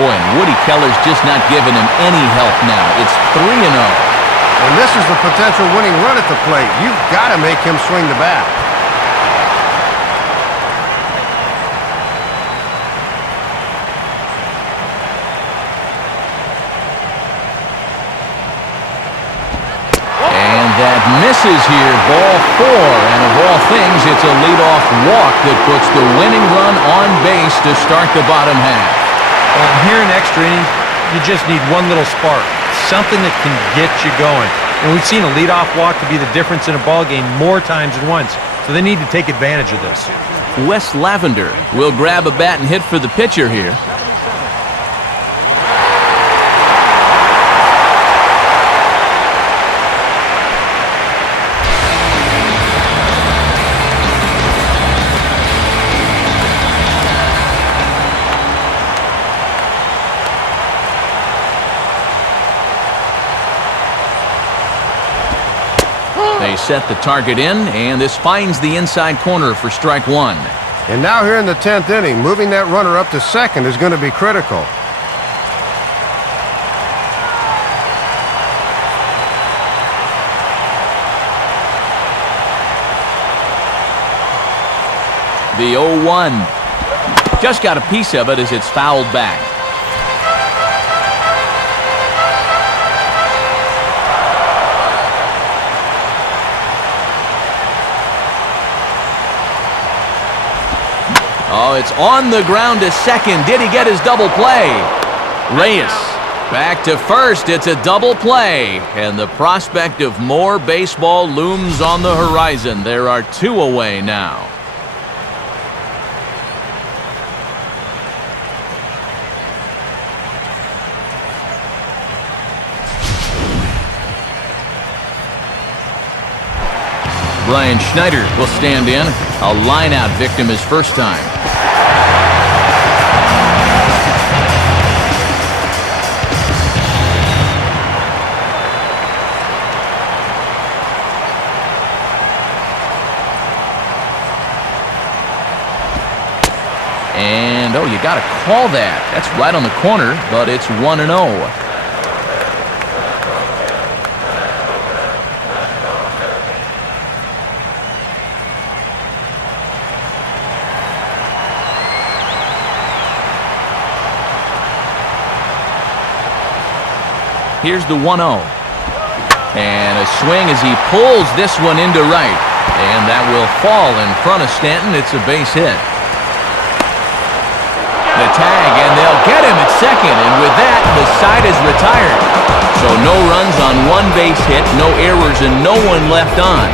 Boy, and Woody Keller's just not giving him any help now. It's 3-0. And this is the potential winning run at the plate. You've got to make him swing the bat. And that misses here, ball 4. And of all things, it's a leadoff walk that puts the winning run on base to start the bottom half. Well, here in extra innings, you just need one little spark, something that can get you going. And we've seen a leadoff walk to be the difference in a ball game more times than once, so they need to take advantage of this. Wes Lavender will grab a bat and hit for the pitcher here. They set the target in, and this finds the inside corner for strike one. And now here in the 10th inning, moving that runner up to second is going to be critical. The 0-1. Just got a piece of it as it's fouled back. Oh, it's on the ground to second. Did he get his double play? Reyes back to first. It's a double play. And the prospect of more baseball looms on the horizon. There are two away now. Brian Schneider will stand in. A line-out victim his first time. And, oh, you got to call that. That's right on the corner, but it's 1-0. Here's the 1-0. And a swing as he pulls this one into right. And that will fall in front of Stanton. It's a base hit. The tag, and they'll get him at second. And with that, the side is retired. So no runs on one base hit, no errors, and no one left on.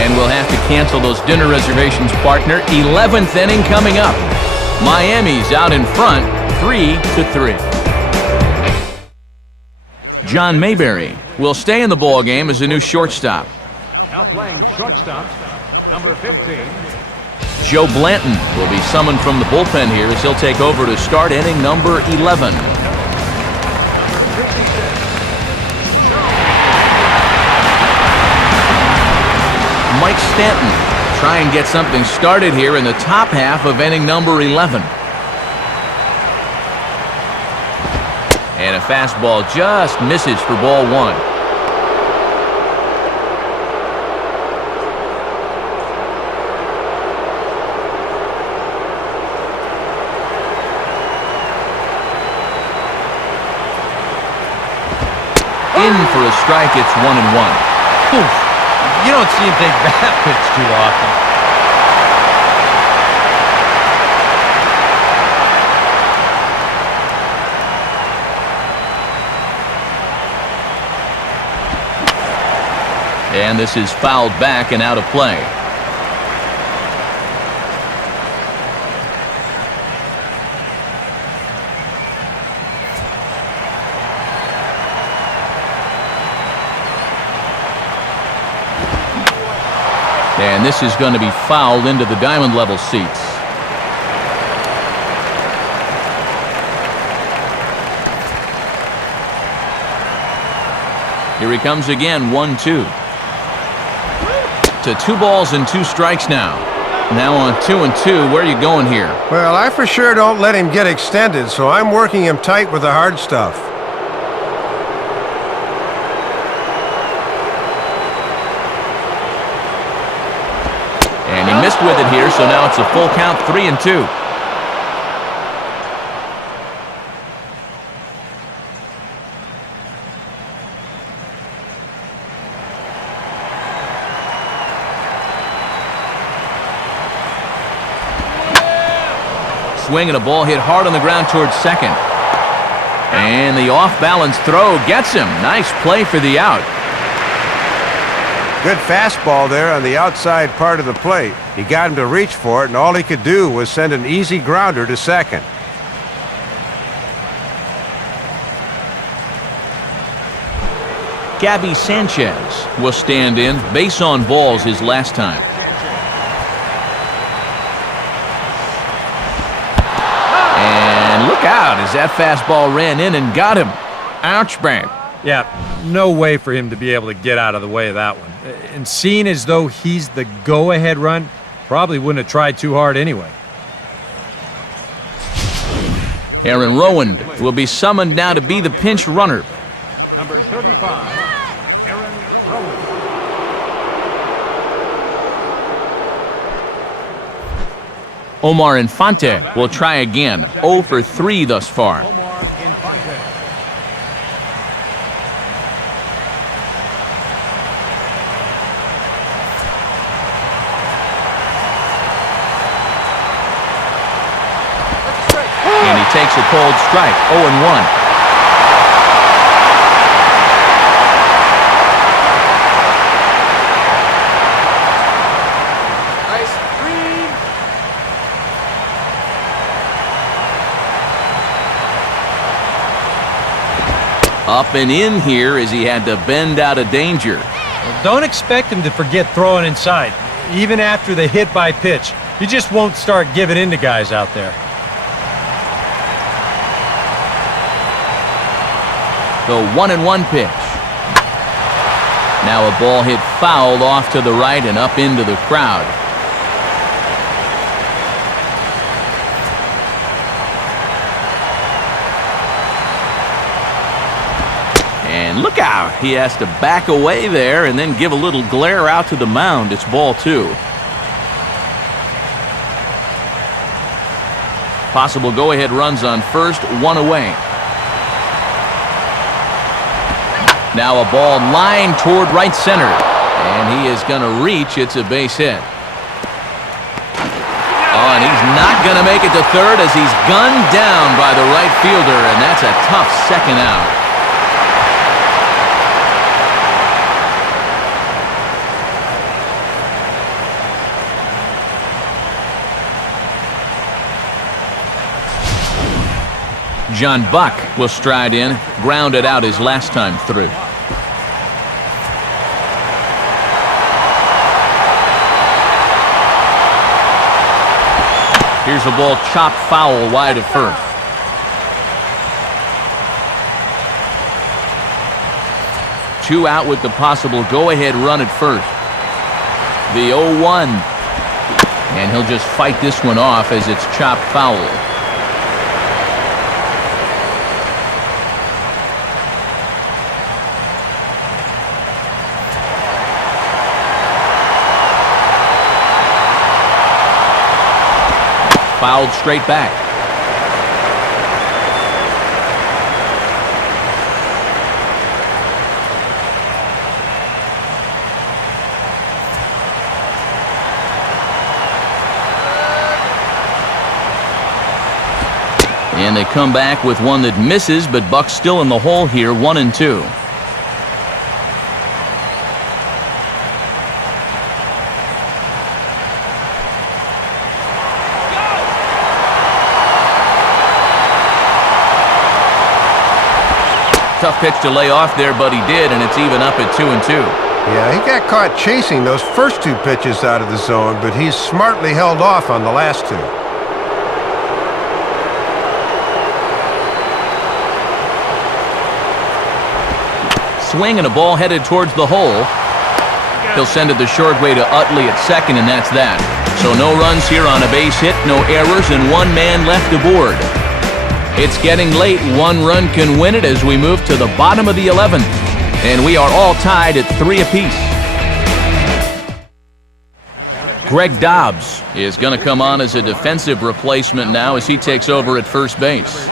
And we'll have to cancel those dinner reservations, partner. 11th inning coming up. Miami's out in front, 3-3. John Mayberry will stay in the ball game as a new shortstop. Now playing shortstop, number 15. Joe Blanton will be summoned from the bullpen here as he'll take over to start inning number 11. Mike Stanton try and get something started here in the top half of inning number 11. And a fastball just misses for ball one. In for a strike, it's 1-1. Oof. You don't see him take that pitch too often. And this is fouled back and out of play. And this is going to be fouled into the diamond level seats. Here he comes again, 1-2. To 2 balls and 2 strikes now. Now on 2-2, where are you going here? Well, I for sure don't let him get extended, so I'm working him tight with the hard stuff. And he missed with it here, so now it's a full count, 3-2. Swing and a ball hit hard on the ground towards second. And the off-balance throw gets him. Nice play for the out. Good fastball there on the outside part of the plate. He got him to reach for it, and all he could do was send an easy grounder to second. Gabby Sanchez will stand in. Base on balls his last time. And look out as that fastball ran in and got him. Ouch, bang. Yeah, No way for him to be able to get out of the way of that one. And seeing as though he's the go-ahead run, probably wouldn't have tried too hard anyway. Aaron Rowand will be summoned now to be the pinch runner. Number 35, Aaron Rowand. Omar Infante will try again, 0 for 3 thus far. Omar Infante. And he takes a cold strike, 0-1. Up and in here as he had to bend out of danger. Well, don't expect him to forget throwing inside. Even after the hit by pitch, you just won't start giving in to guys out there. The 1-1 pitch. Now a ball hit foul off to the right and up into the crowd. And look out, he has to back away there and then give a little glare out to the mound. It's ball 2. Possible go-ahead runs on first, 1 away. Now a ball lined toward right center, and he is going to reach. It's a base hit. Oh, and he's not going to make it to third as he's gunned down by the right fielder, and that's a tough second out. John Buck will stride in, grounded out his last time through. Here's a ball chopped foul wide of first. Two out with the possible go-ahead run at first. The 0-1. And he'll just fight this one off as it's chopped foul. Fouled straight back. And they come back with one that misses, but Buck's still in the hole here, 1-2. Tough pitch to lay off there, but he did, and it's even up at 2-2. Yeah, he got caught chasing those first 2 pitches out of the zone, but he's smartly held off on the last 2. Swing and a ball headed towards the hole. He'll send it the short way to Utley at second, and that's that. So no runs here on a base hit, no errors, and 1 man left aboard. It's getting late. 1 run can win it as we move to the bottom of the 11th. And we are all tied at 3 apiece. Greg Dobbs is going to come on as a defensive replacement now as he takes over at first base.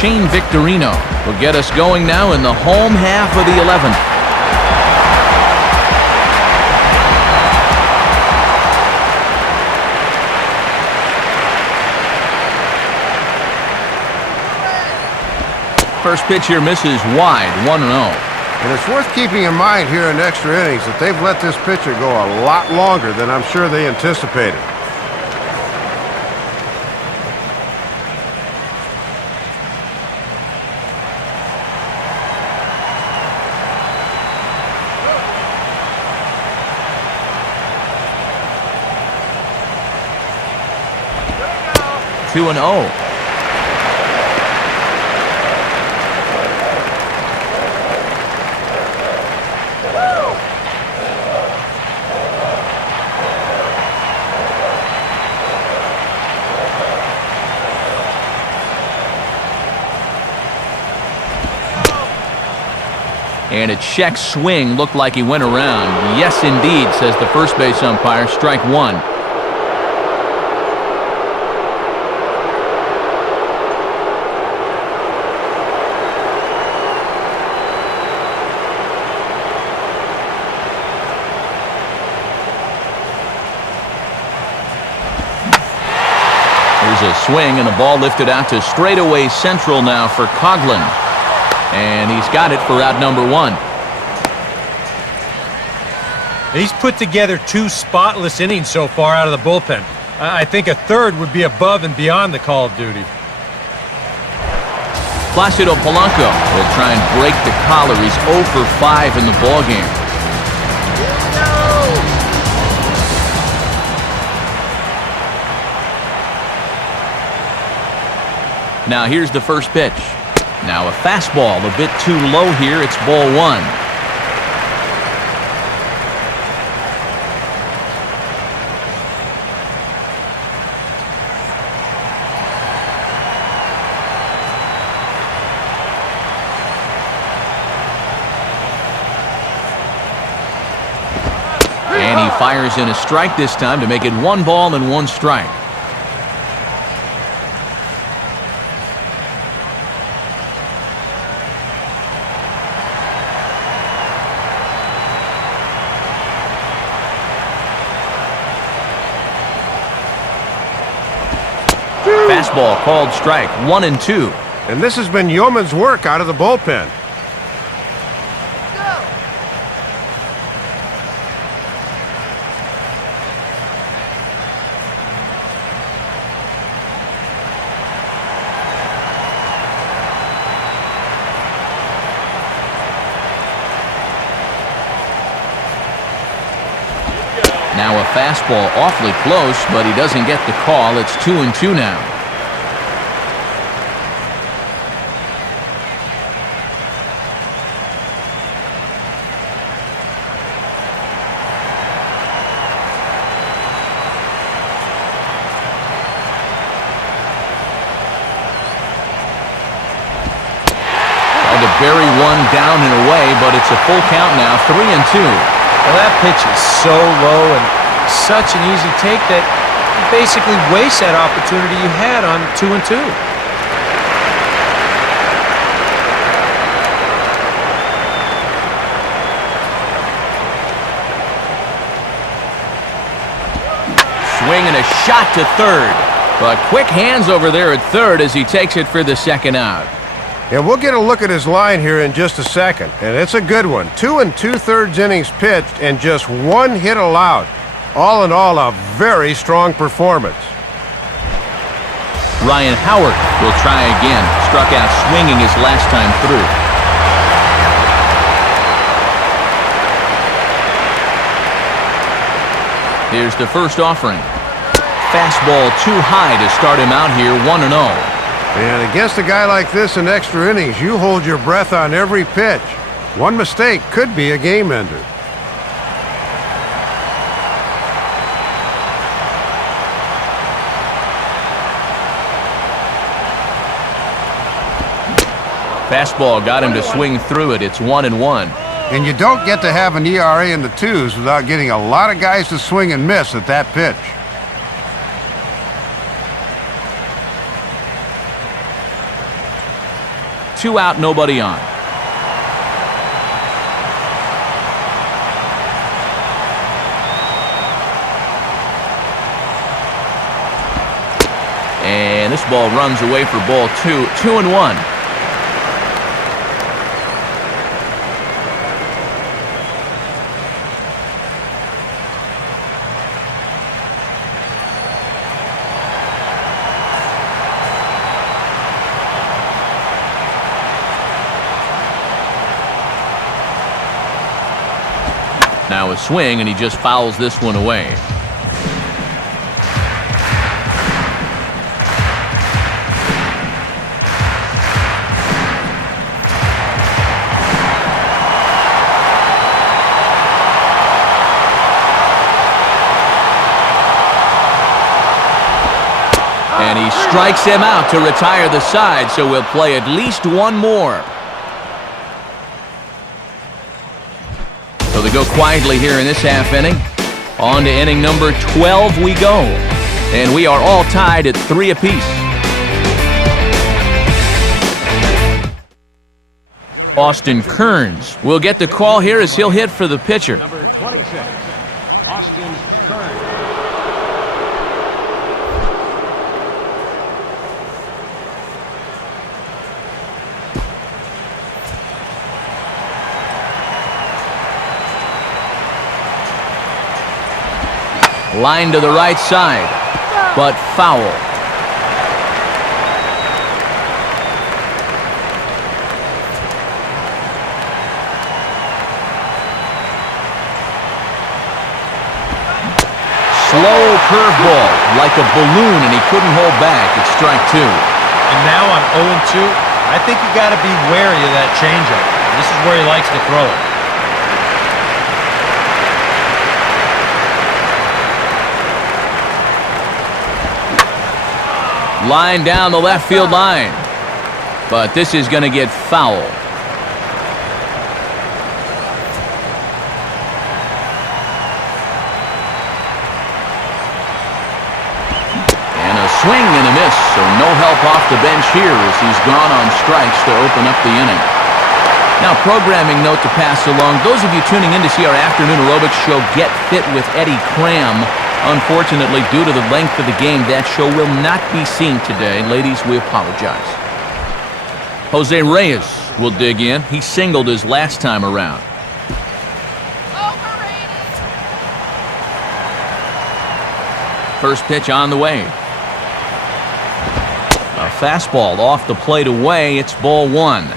Shane Victorino will get us going now in the home half of the 11th. First pitch here misses wide, 1-0. And it's worth keeping in mind here in extra innings that they've let this pitcher go a lot longer than I'm sure they anticipated. And a check swing looked like he went around. Yes, indeed, says the first base umpire. Strike one. Here's a swing and a ball lifted out to straightaway central now for Coughlin. And he's got it for out number one. He's put together 2 spotless innings so far out of the bullpen. I think a third would be above and beyond the call of duty. Placido Polanco will try and break the collar. He's 0 for 5 in the ballgame. Now here's the first pitch. Now a fastball a bit too low here. It's ball one. And he fires in a strike this time to make it 1 ball and 1 strike. Fastball called strike, 1 and 2. And this has been yeoman's work out of the bullpen. Now a fastball awfully close, but he doesn't get the call. It's 2 and 2 now. Bury one down and away, but it's a full count now, 3 and 2. Well, that pitch is so low and such an easy take that you basically waste that opportunity you had on 2 and 2. Swing and a shot to third, but quick hands over there at third as he takes it for the second out. And we'll get a look at his line here in just a second, and it's a good one. 2 2/3 innings pitched and just 1 hit allowed. All in all, a very strong performance. Ryan Howard will try again. Struck out swinging his last time through. Here's the first offering. Fastball too high to start him out here, 1-0. And against a guy like this in extra innings, you hold your breath on every pitch. One mistake could be a game ender. Fastball got him to swing through it. It's 1-1. And you don't get to have an ERA in the 2s without getting a lot of guys to swing and miss at that pitch. Two out, nobody on. And this ball runs away for ball 2. 2-1. Now a swing, and he just fouls this one away. And he strikes him out to retire the side, so we'll play at least one more. we go quietly here in this half inning. On to inning number 12 we go. And we are all tied at 3 apiece. Austin Kearns will get the call here as he'll hit for the pitcher. Number 26, Austin Kearns. Line to the right side, but foul. Slow curveball, like a balloon, and he couldn't hold back. It's strike 2. And now on 0-2, I think you got to be wary of that changeup. This is where he likes to throw it. Line down the left field line, but this is going to get foul. And a swing and a miss, so no help off the bench here as he's gone on strikes to open up the inning. Now, programming note to pass along. Those of you tuning in to see our afternoon aerobics show, Get Fit with Eddie Cram. Unfortunately, due to the length of the game, that show will not be seen today. Ladies, we apologize. Jose Reyes will dig in. He singled his last time around. First pitch on the way. A fastball off the plate away. It's ball 1.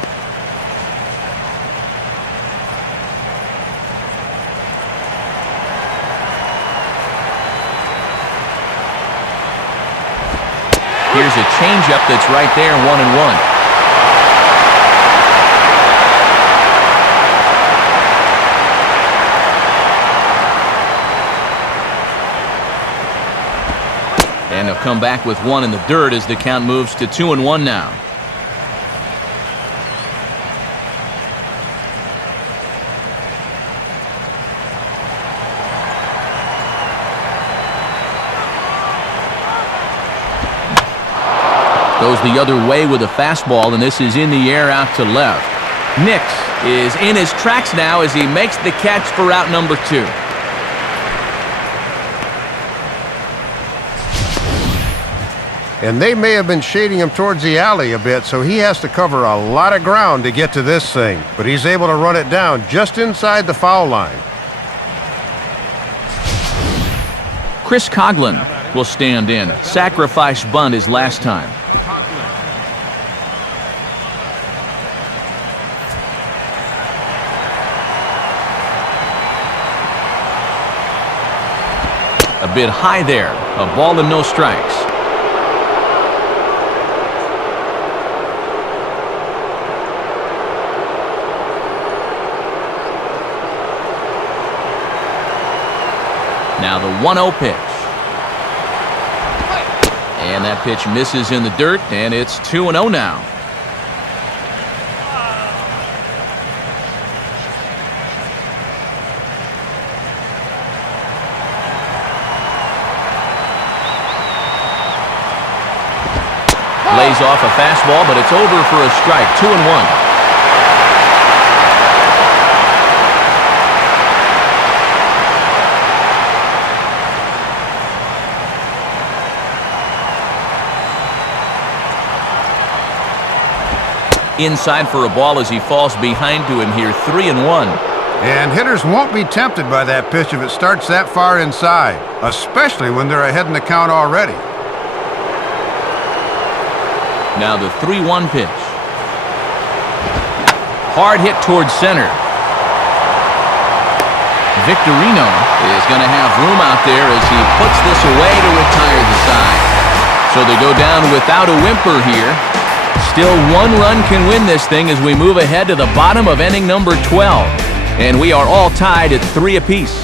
Here's a changeup that's right there, 1-1. And they'll come back with 1 in the dirt as the count moves to 2-1 now. Goes the other way with a fastball, and this is in the air out to left. Nix is in his tracks now as he makes the catch for out number 2. And they may have been shading him towards the alley a bit, so he has to cover a lot of ground to get to this thing. But he's able to run it down just inside the foul line. Chris Coughlin will stand in. Sacrifice bunt his last time. A bit high there. A ball and no strikes. Now the 1-0 pitch. And that pitch misses in the dirt, and it's 2-0 now. Lays off a fastball, but it's over for a strike. 2-1. Inside for a ball as he falls behind to him here. 3-1. And hitters won't be tempted by that pitch if it starts that far inside, especially when they're ahead in the count already. Now the 3-1 pitch. Hard hit towards center. Victorino is going to have room out there as he puts this away to retire the side. So they go down without a whimper here. Still 1 run can win this thing as we move ahead to the bottom of inning number 12. And we are all tied at 3 apiece.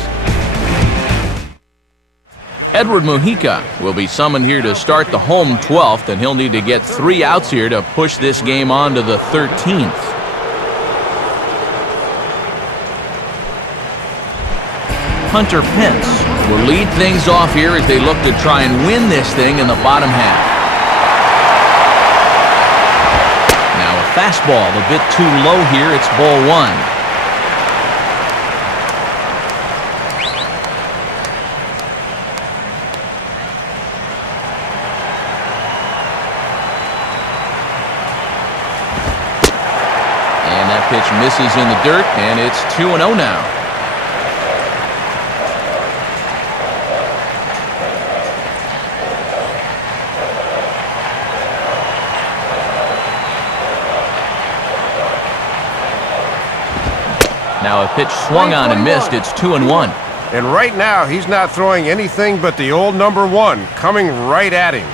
Edward Mujica will be summoned here to start the home 12th, and he'll need to get 3 outs here to push this game on to the 13th. Hunter Pence will lead things off here as they look to try and win this thing in the bottom half. Now a fastball a bit too low here. It's ball one. And that pitch misses in the dirt, and it's 2-0 now. Now a pitch swung on and missed. It's 2-1. And right now, he's not throwing anything but the old number one coming right at him.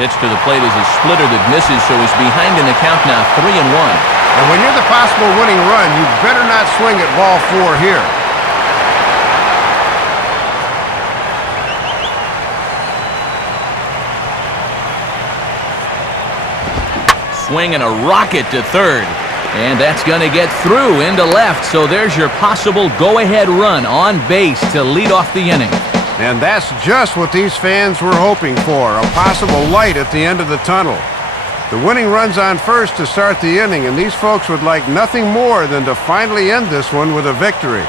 Pitch to the plate is a splitter that misses, so he's behind in the count now, 3-1. And when you're the possible winning run, you better not swing at ball four here. Swing and a rocket to third. And that's going to get through into left, so there's your possible go-ahead run on base to lead off the inning. And that's just what these fans were hoping for, a possible light at the end of the tunnel. The winning run's on first to start the inning, and these folks would like nothing more than to finally end this one with a victory.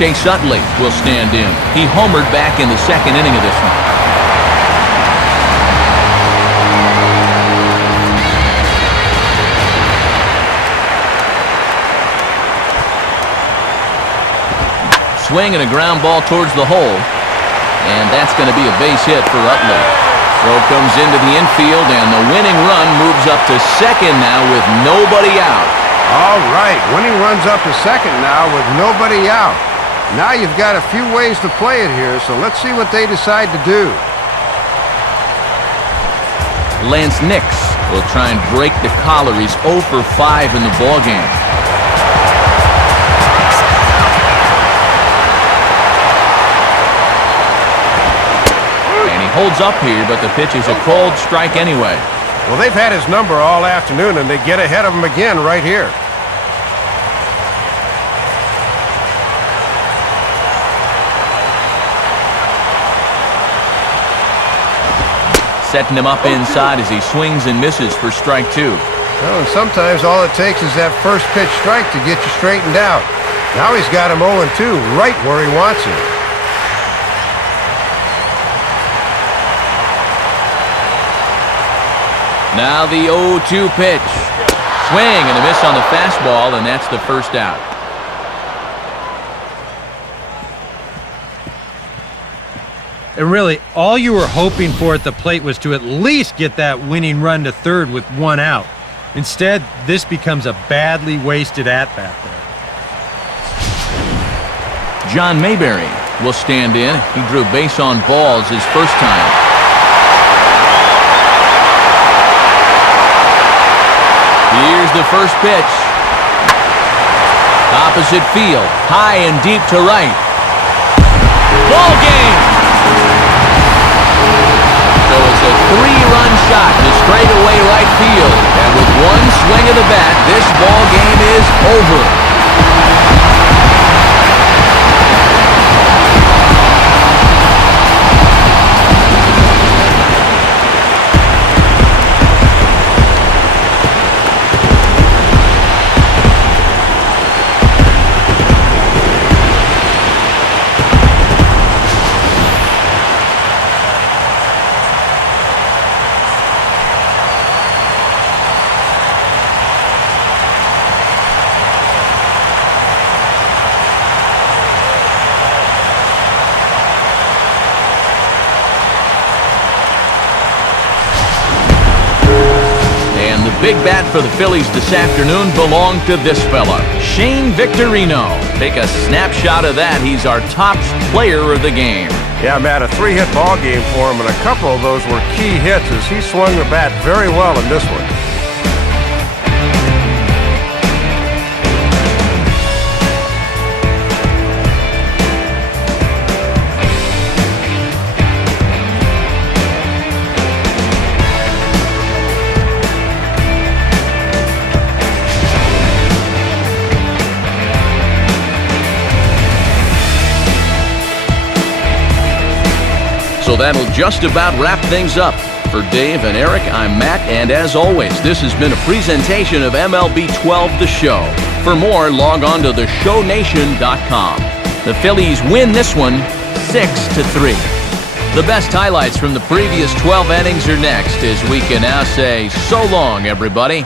Chase Utley will stand in. He homered back in the second inning of this one. Swing and a ground ball towards the hole. And that's going to be a base hit for Utley. Throw comes into the infield, and the winning run moves up to second now with nobody out. All right, winning runs up to second now with nobody out. Now you've got a few ways to play it here, so let's see what they decide to do. Lance Nix will try and break the collar. He's 0 for 5 in the ballgame. Holds up here, but the pitch is a cold strike anyway. Well, they've had his number all afternoon, and they get ahead of him again right here. Setting him up inside as he swings and misses for strike two. Well, and sometimes all it takes is that first pitch strike to get you straightened out. Now he's got him 0-2 right where he wants him. Now the 0-2 pitch. Swing and a miss on the fastball, and that's the first out. And really, all you were hoping for at the plate was to at least get that winning run to third with one out. Instead, this becomes a badly wasted at-bat there. John Mayberry will stand in. He drew base on balls his first time. Here's the first pitch. Opposite field, high and deep to right. Ball game! So it's a 3-run shot to straightaway right field. And with one swing of the bat, this ball game is over. Big bat for the Phillies this afternoon belonged to this fella, Shane Victorino. Take a snapshot of that. He's our top player of the game. Yeah, Matt, a 3-hit ball game for him, and a couple of those were key hits as he swung the bat very well in this one. So that'll just about wrap things up. For Dave and Eric, I'm Matt, and as always, this has been a presentation of MLB 12 The Show. For more, log on to theshownation.com. The Phillies win this one 6-3. The best highlights from the previous 12 innings are next, as we can now say so long, everybody.